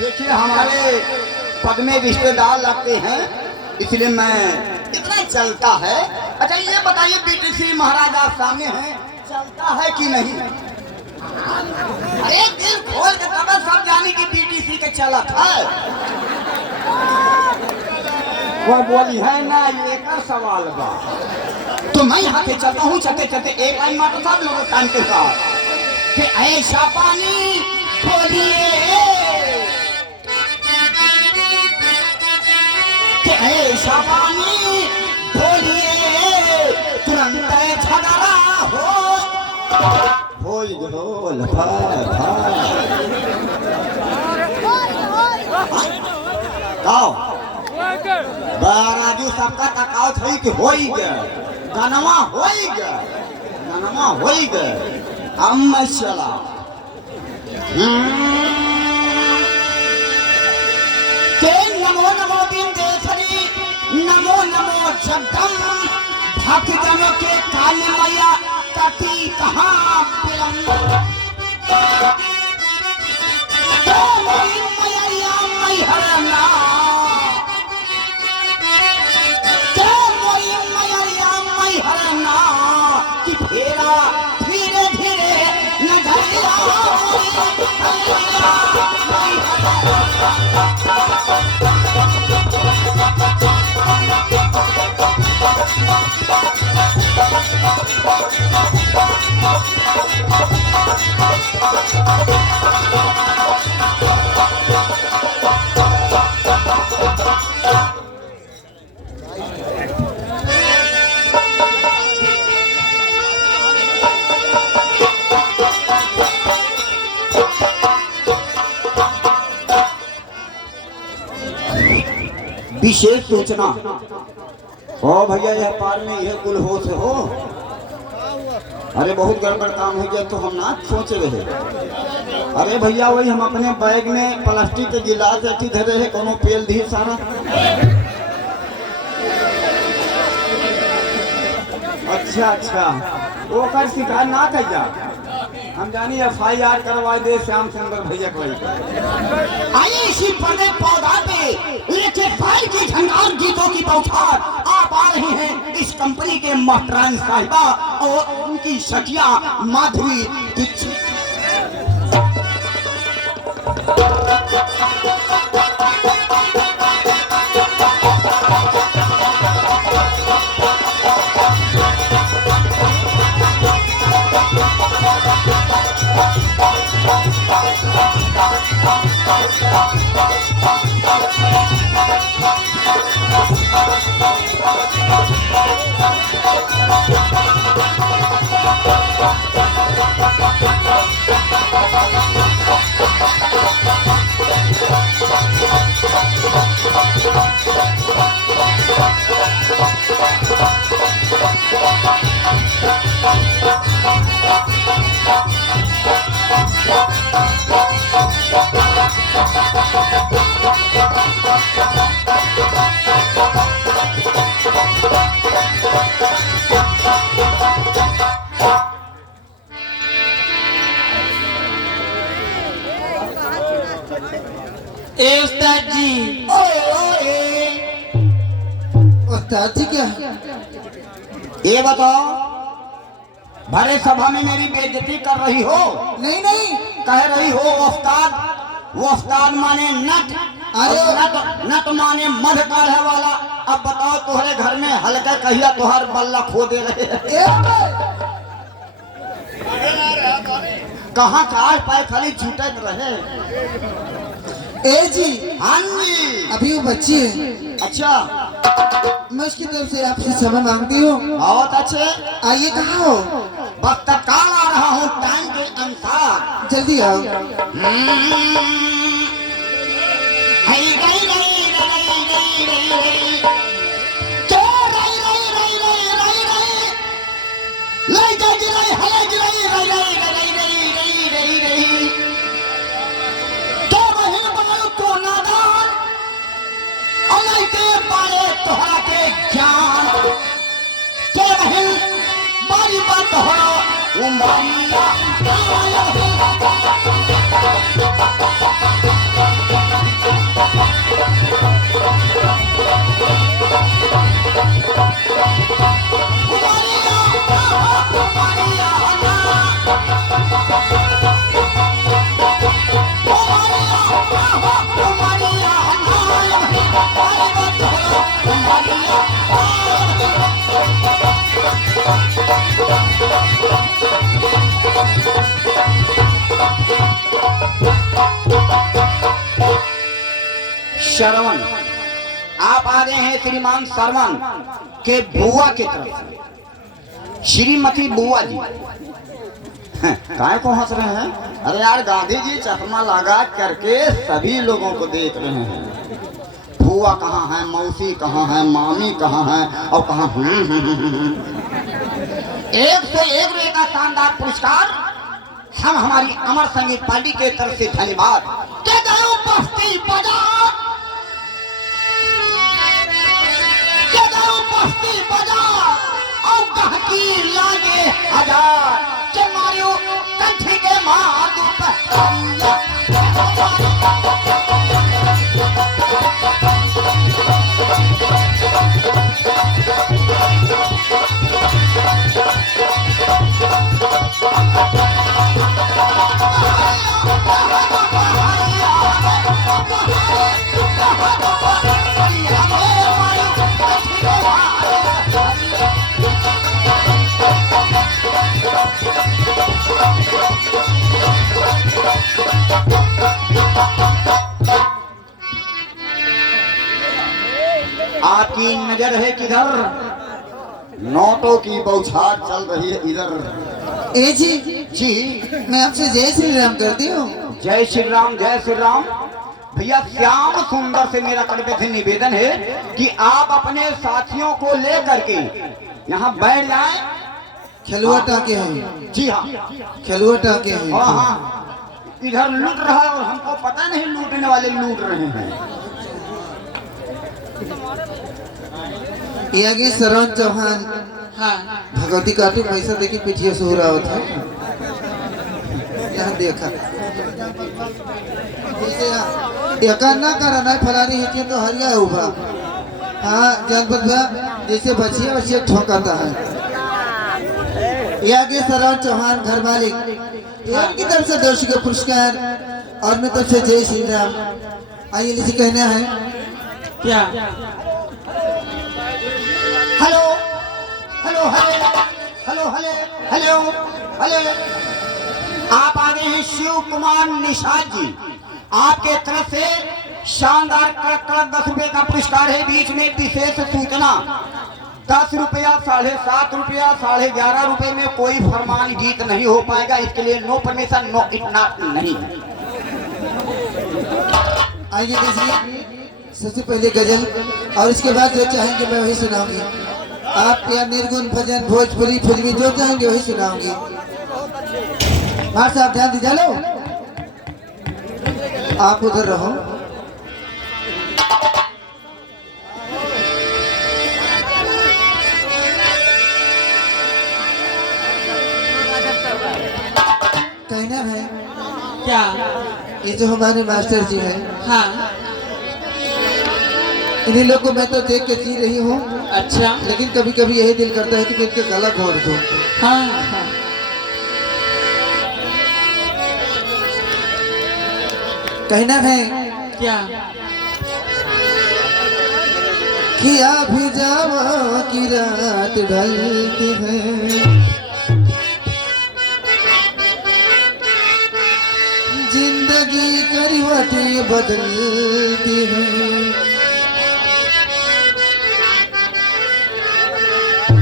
देखिए हमारे पद में रिश्तेदार लगते हैं, इसलिए मैं इतना चलता है। अच्छा ये बताइए बीटीसी महाराज आप सामने हैं, चलता है कि नहीं? अरे दिल खोल के तब सब जाने की बीटीसी के चला था। वो बोली है ना, ये एक सवाल बा। तो मैं यहाँ पे चलता हूँ, चलते चलते एक लाइन मारता सब लोगों कान के साथ कि ऐसा पानी बोलिए, कि ऐसा पानी बोलिए तुरंत झगड़ा हो। ढोल भाई गाओ राजू सबका तकाव थई कि होई गे गनवा होई गे हम चला के नमो नमो दिन देसरी नमो नमो जगदम भक्त जनों के काली मैया कटी कहाँ विलंब तो मोरी मैया मैहरना तो मोरी मैया मैहरना कि फेरा धीरे धीरे नजरिया विशेष सूचना ओ भैया यह पार में यह कुल हो से हो अरे बहुत गड़बड़ काम हो गया तो हम ना सोच रहे अरे भैया वही हम अपने बैग में प्लास्टिक के गिलास ऐसी धरे है कोनो पेल दी सारा अच्छा वो कर शिकार ना कर जा हम जानी FIR करवाए दे श्याम सुंदर भैया को आइए इसी बड़े पौधा पे लेके फाइल की झंकार गीतों की बौछार आप आ रहे हैं इस कंपनी के महतराम साहिबा और उनकी सखिया माधुरी दीक्षित उस्ताद जी उस्ताद जी क्या ये बताओ भरे सभा में मेरी बेइज्जती कर रही हो नहीं नहीं कह रही हो वफ्ताद माने नट अरे नट माने मध काढ़े वाला अब बताओ तुम्हारे घर में हल्का कहिया तुहार बल्ला खो दे रहे कहाँ काश पाए खाली छूटत रहे ए जी हाँ जी अभी वो बच्ची है अच्छा मैं उसकी तरफ से आपसे क्षमा मांगती हूँ बहुत अच्छे आइए कहाँ हो बस तत्काल आ रहा हूँ टाइम के अनुसार जल्दी आओ तोहरा के ज्ञान के बहन बारी बात हो उमरिया श्रवण आप आ गए हैं श्रीमान सरवन के बुआ की तरफ श्रीमती बुआ जी काय को हंस रहे हैं? अरे यार गांधी जी चश्मा लगा करके सभी लोगों को देख रहे हैं। फूआ कहाँ है, मौसी कहाँ है, मामी कहाँ है और कहाँ 101 रुपये का शानदार पुरस्कार हम हमारी अमर संगीत पार्टी के तरफ से धन्यवाद के गए बस्ती बाजार के गए बस्ती बाजार और गहकी लागे हजार के मारियो कंठी के माधु आपकी नजर है किधर? नोटों की बौछार चल रही है इधर। ए जी, जी मैं आपसे जय श्री राम करती हूँ। जय श्री राम, जय श्री राम। भैया श्याम सुंदर से मेरा करके से निवेदन है कि आप अपने साथियों को लेकर के यहाँ बैठ जाएं। खेलुआ टाके हैं। जी हाँ, खेलुआ टाके हैं। हाँ हाँ, इधर लूट रहा है और हमको पता नहीं लूटने वाले लूट रहे हैं। ये आगे सरवन चौहान हाँ भगवती काटू पैसा देखी पीछे से हो रहा होता यहाँ देखा जैसे ना करा ना फलानी हिटिया तो हरिया उभा। हाँ जानपत भैया जैसे बचिया बचिया ठोकाता है। ये आगे सरवन चौहान घर मालिक की तरफ से दोषी का पुरस्कार और मैं तरफ से जय श्री राम। आइए लिखी कहना है क्या? Hello hello hello hello hello hello hello, आप आ गए हैं शिव कुमार निषाद जी। आपके तरफ से शानदार कड़क 10 रुपए का पुरस्कार है। बीच में विशेष सूचना 10 रुपया, 7.5 रुपया, 11.5 रुपए में कोई फरमान जीत नहीं हो पाएगा। इसके लिए नो परमिशन, नो इतना नहीं। आइए देखिए सबसे पहले गजल और इसके बाद जो चाहेंगे मैं वही सुनाऊंगी। आप या निर्गुण भजन भोजपुरी फिल्मी जो चाहेंगे वही सुनाऊंगी। मार साहब ध्यान दीजिए। लो आप उधर रहो। कहना है क्या? ये जो हमारे मास्टर जी हैं, हाँ इन्हीं लोग को मैं तो देख के जी रही हूँ, अच्छा लेकिन कभी कभी यही दिल करता है कि मैं इनके गला घोट दूं। हाँ हाँ कहना है क्या? कि अभी जावा की रात ढलती है, जिंदगी करवटें बदलती है,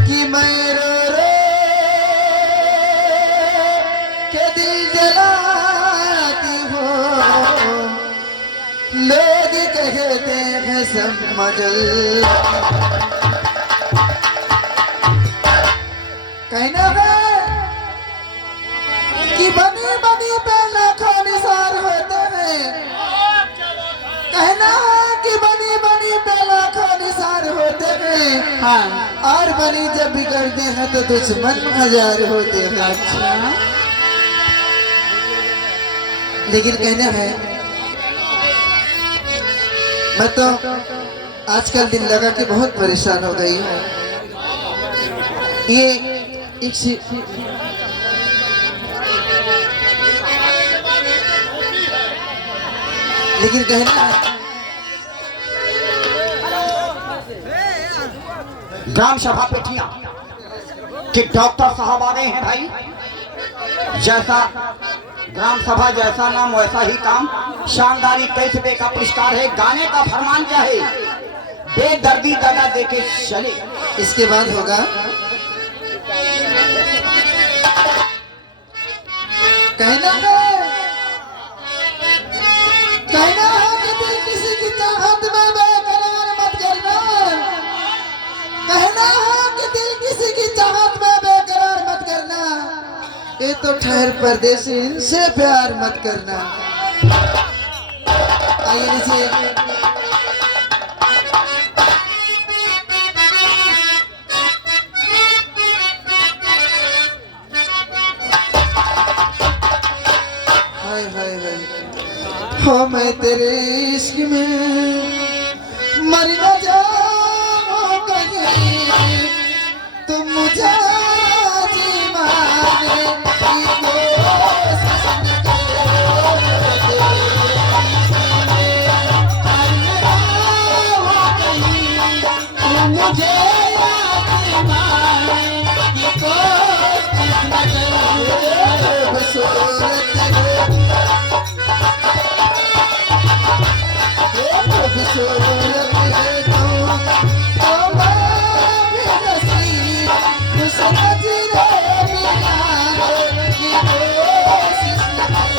कि मैं रो रो के दिल जलाती हूँ, लोग कहते हैं समझल। कहना है कि बनी बनी पे लाखों निसार होते हैं। कहना है कि बनी बनी पे लाखों निसार होते हैं, हाँ और बनी जब बिगड़ते हैं तो दुश्मन 1000 होते हैं। अच्छा लेकिन कहना है मैं तो आजकल दिल लगा के बहुत परेशान हो गई हूँ। ये एक लेकिन कहना है ग्राम सभा पेठिया कि डॉक्टर साहब आ रहे हैं भाई। जैसा ग्राम सभा जैसा नाम वैसा ही काम। शानदार 21 रुपए का पुरस्कार है। गाने का फरमान क्या है? बेदर्दी दादा देके चले। इसके बाद होगा कहना है कि दिल किसी की चाहत में बेकरार मत करना। कहना है कि दिल किसी की चाहत में बेकरार मत करना। ये तो ठहर परदेसी, इनसे प्यार मत करना। आइए नीचे। हाय हाय हाय, हो मैं तेरे इश्क में मर न जाऊं कहीं, तुम मुझे जी माने की कोशिश न करो। मर न जाऊं कहीं, तुम मुझे जी माने की कोशिश न करो।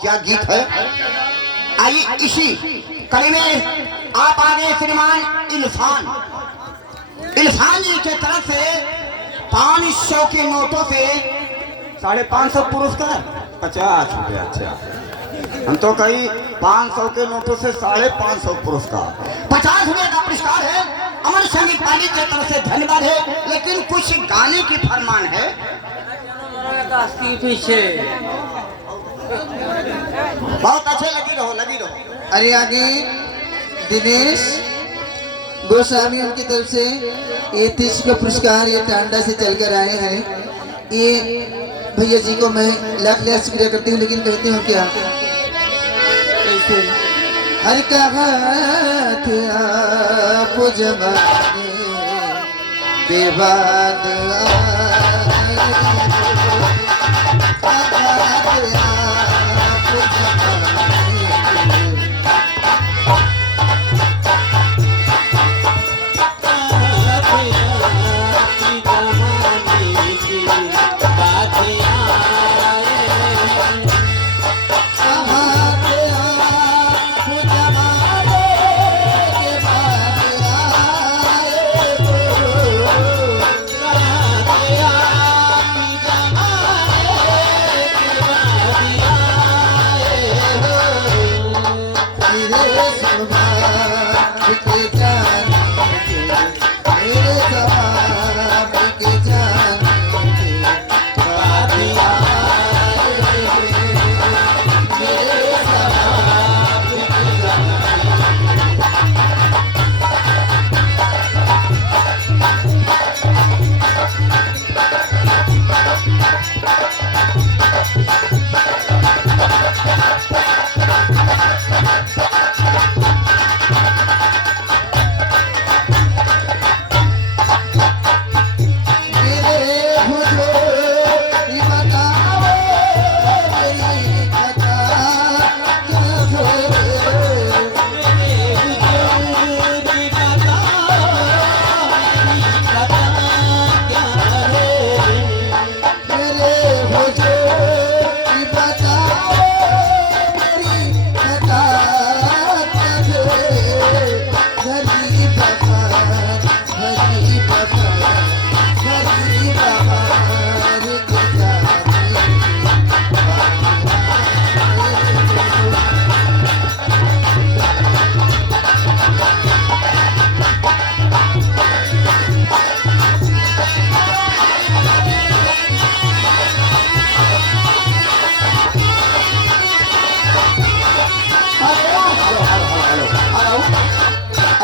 क्या गीत है। आइए इसी कड़ी में आप आगे श्रीमान इरफान जी के तरफ से 500 के नोटों से 550 पुरस्कार 50 रुपया। अच्छा, हम तो कहीं 500 के नोटों से 550 पुरस्कार 50 रुपये का पुरस्कार है। अमर संगीत पाली की तरफ से धन्यवाद है। लेकिन कुछ गाने की फरमान है। पीछे बहुत अच्छे लगी रहो। अरे आगे दिनेश गोस्वामी उनकी तरफ से ये 30 का पुरस्कार ये टांडा से चलकर आए हैं। ये भैया जी को मैं लाख लाख शुक्रिया करती हूँ, लेकिन कहती हूँ क्या कैसे हर कहा थे आप जमाने के बाद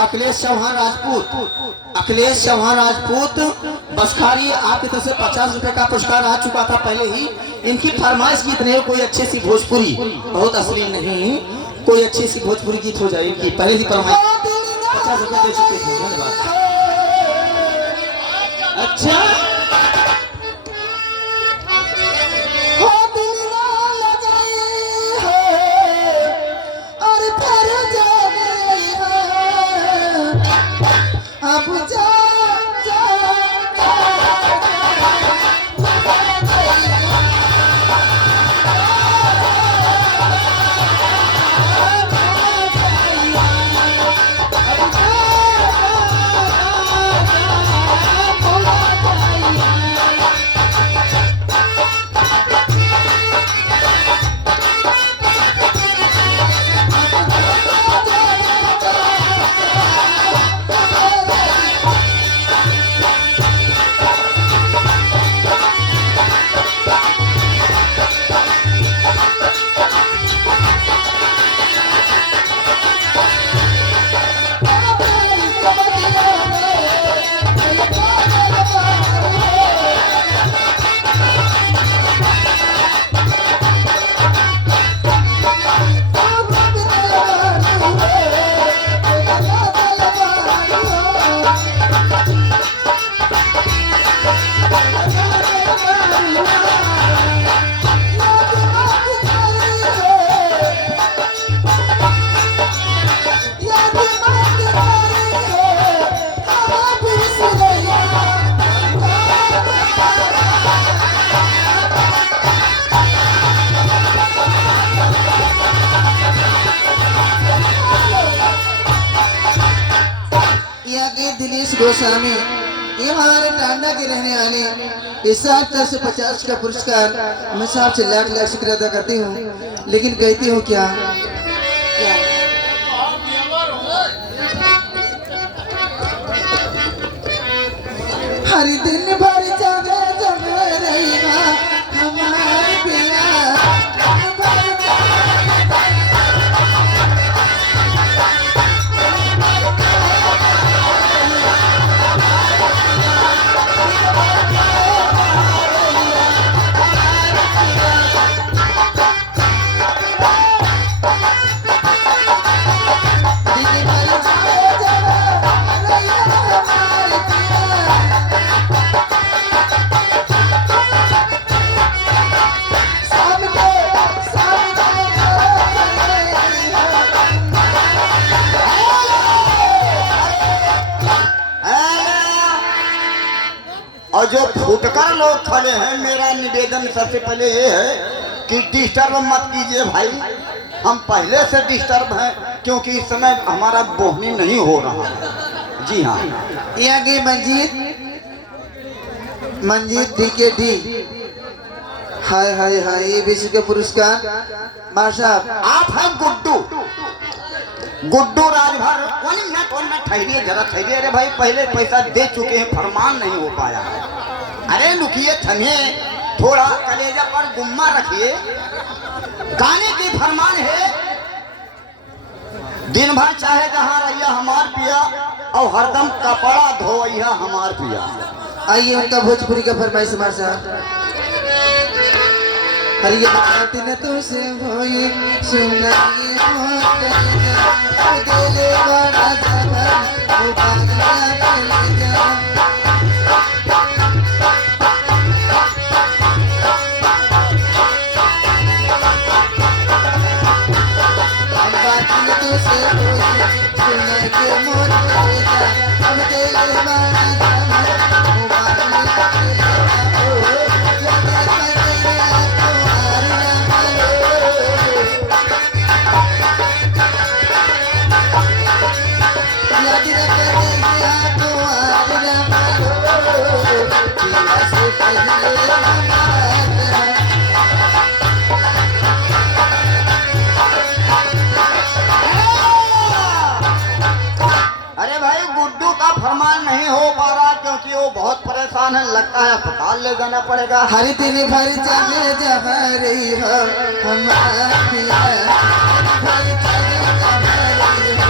अखिलेश चौहान राजपूत, अखिलेश चौहान राजपूत बसखारी, आपकी तरफ से 50 रुपए का पुरस्कार आ चुका था पहले ही। इनकी फरमाइश गीत नहीं, कोई अच्छी सी भोजपुरी, बहुत अश्लील नहीं, कोई अच्छी सी भोजपुरी गीत हो जाए। इनकी पहले ही फरमाइश 50 रुपए दे चुके थे। धन्यवाद। अच्छा दिनेश गोस्वामी, ये हमारे टांडा के रहने वाले, इस साल तरफ से 50 का पुरस्कार मैं साहब से लाख लाख शुक्र अदा करती हूँ। लेकिन कहती हूँ क्या, हर दिन भर जागे जगे रहेगा हमारे पिया। और जो फुटकर लोग खड़े हैं, मेरा निवेदन सबसे पहले ये है कि डिस्टर्ब मत कीजिए भाई। हम पहले से डिस्टर्ब हैं क्योंकि इस समय हमारा बोहनी नहीं हो रहा है। जी हाँ, ये आगे मंजीत DKD, हाय हाय हाय, ये भी का पुरस्कार। मार साहब आप हैं गुड्डू राजभर। 1 मिनट ठहरिए, जरा ठहरिए। अरे भाई पहले पैसा दे चुके हैं, फरमान नहीं हो पाया। अरे रुकिए, थमिए, थोड़ा कलेजा पर गुम्मा रखिए। गाने की फरमान है, दिन भर चाहे जहाँ रहिया हमार पिया, और हरदम कपड़ा धोइया हमार पिया। आइए उनका भोजपुरी का फरमाइश मार साहब। हरिया बात न तो से होई सुनाई मोर दिले बड़ा जबर ओ बागला के जा। बात न तो से होई सुनाई के मोर दिले बड़ा जबर ओ बागला के जा। अरे भाई गुड्डू का फरमान नहीं हो पा रहा क्योंकि वो बहुत परेशान है, लगता है अस्पताल ले जाना पड़ेगा। हर दिन भर जागे जहरी हो हमारा पिया, हर दिन भर जागे जहरी हो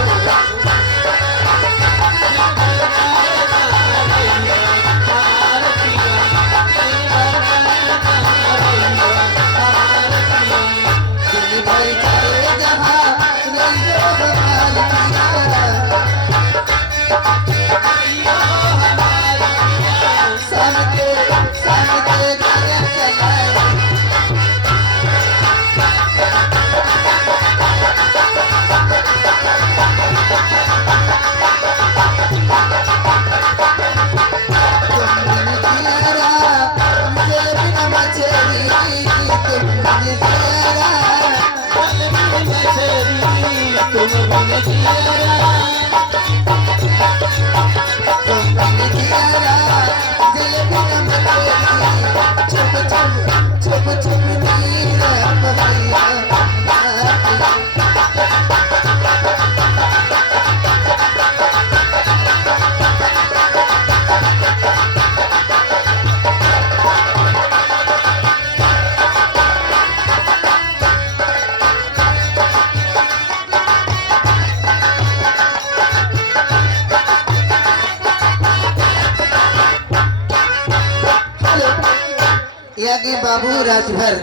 यागी बाबू राजभर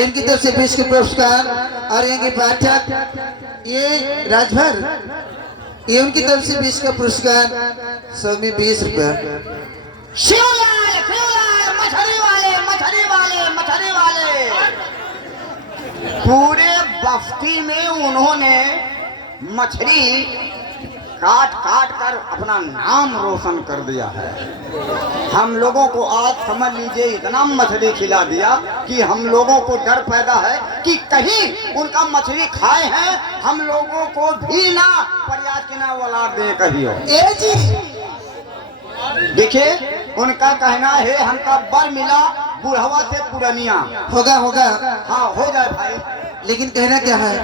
इनकी तरफ से 20 के पुरस्कार और इनके पाठक ये राजभर ये उनकी तरफ से 20 का पुरस्कार 100 में 20 रुपया। शिवलाल मछली वाले मछली वाले मछली वाले पूरे बस्ती में उन्होंने मछली काट काट कर अपना नाम रोशन कर दिया है। हम लोगों को आज समझ लीजिए इतना मछली खिला दिया कि हम लोगों को डर पैदा है कि कहीं उनका मछली खाए हैं हम लोगों को भी ना प्रयास के ना वलाद दे कभी हो। ए जी देखिए उनका कहना है हमका बर मिला बुढ़वा से पुरनिया। होगा होगा हाँ हो जाए भाई। लेकिन कहना क्या है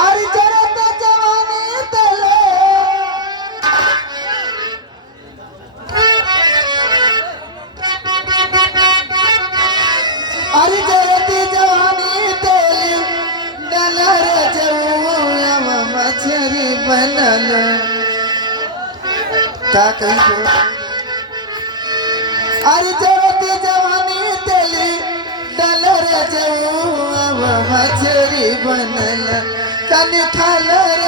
अरे जरा तो जवानी तले अरे जरा तो जवानी तले डलर जऊम मछरी बनल का कही अरे जरा तो जवानी तले डलर जऊम मछरी बनल कन खालर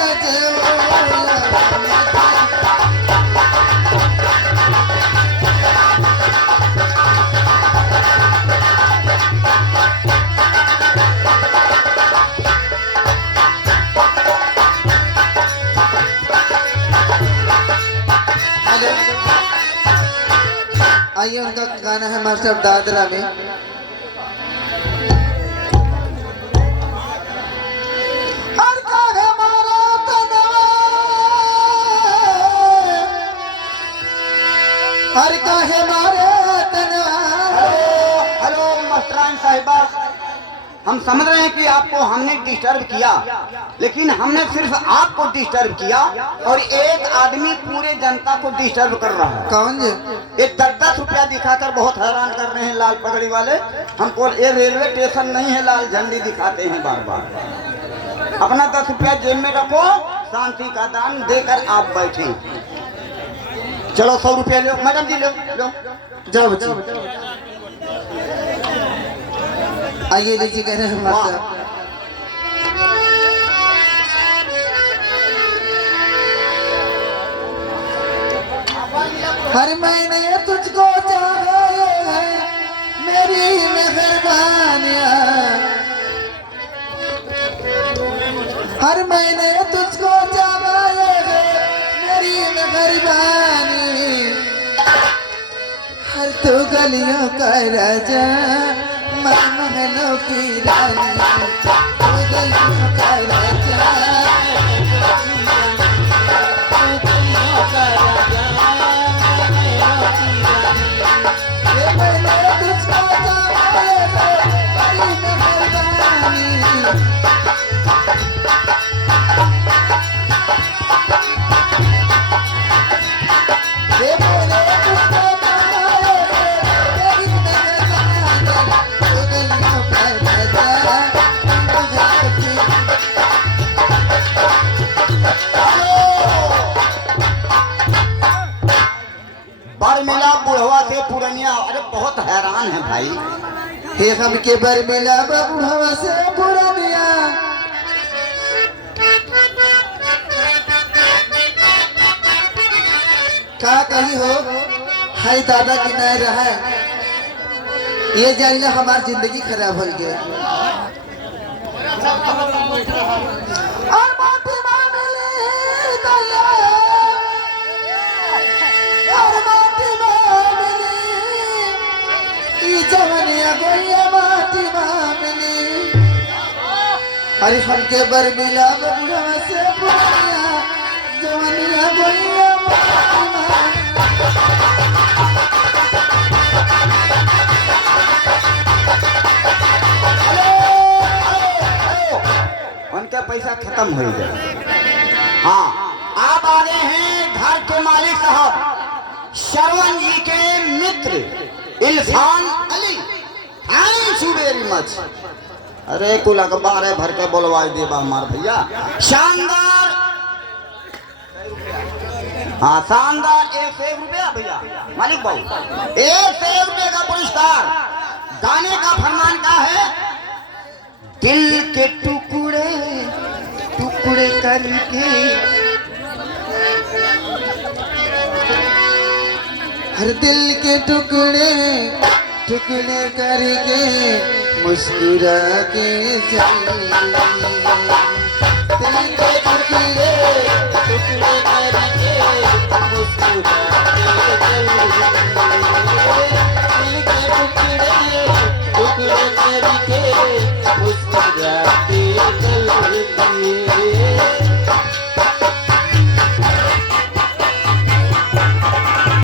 आइए उनका गाना है मास्टर दादरा में हर काहे मारे हेलो मास्टरान साहिबा हम समझ रहे हैं कि आपको हमने डिस्टर्ब किया लेकिन हमने सिर्फ आपको डिस्टर्ब किया और एक आदमी पूरे जनता को डिस्टर्ब कर रहा है। कौन जी ये 10-10 रुपया दिखाकर बहुत हैरान कर रहे हैं लाल पगड़ी वाले हमको। ये रेलवे स्टेशन नहीं है लाल झंडी दिखाते हैं बार बार। अपना 10 रुपया जेब में रखो शांति का दान देकर आप बैठे। चलो 100 रुपया लो मैडम जी लो लो जाओ बच्चे आइए लीजिए कह रहे हैं मास्टर हर महीने तुझको चाहा है मेरी मेहरबानियां हर महीने तुझको चाहा है मेरी मेहरबानी हर तो गलियों का राजा महलों की रानी तो गलियों का राजा ये मैंने तुझको चाहा है बड़ी मेहरबानी ये मैंने तुझको चाहा है बड़ी मेहरबानी तो गलियों का राजा बर मिला बुढ़वा से पुरनिया। अरे बहुत हैरान है भाई। हे हम के बर मिला बुढ़वा से पुरनिया का कही हो हाय दादा की नहीं रहा ये जानले हमारी जिंदगी खराब हो गई और माटी मांगले दया और माटी मांगले ई जवनिया गोया माटी मांगले अरे हमके बर मिला बुढ़वा से पुरानिया जवानिया बोलिया उनका पैसा खत्म हो गया। हाँ, आप आ गए हैं घर के मालिक साहब श्रवण जी के मित्र Ilfan Ali. Thank you very much. अरे कुल अखबार है भर के बोलवाई देबा हमार भैया। शानदार, हाँ शानदार 1 रुपया भैया मालिक भाई, 1 रुपये का पुरस्कार। गाने का फरमान का है, दिल के टुकड़े टुकड़े करके। हर दिल के टुकड़े टुकड़े करके मुस्कुरा के चल। दिल के टुकड़े टुकड़े करके मुस्कुरा के चल। दिल के टुकड़े टुकड़े करके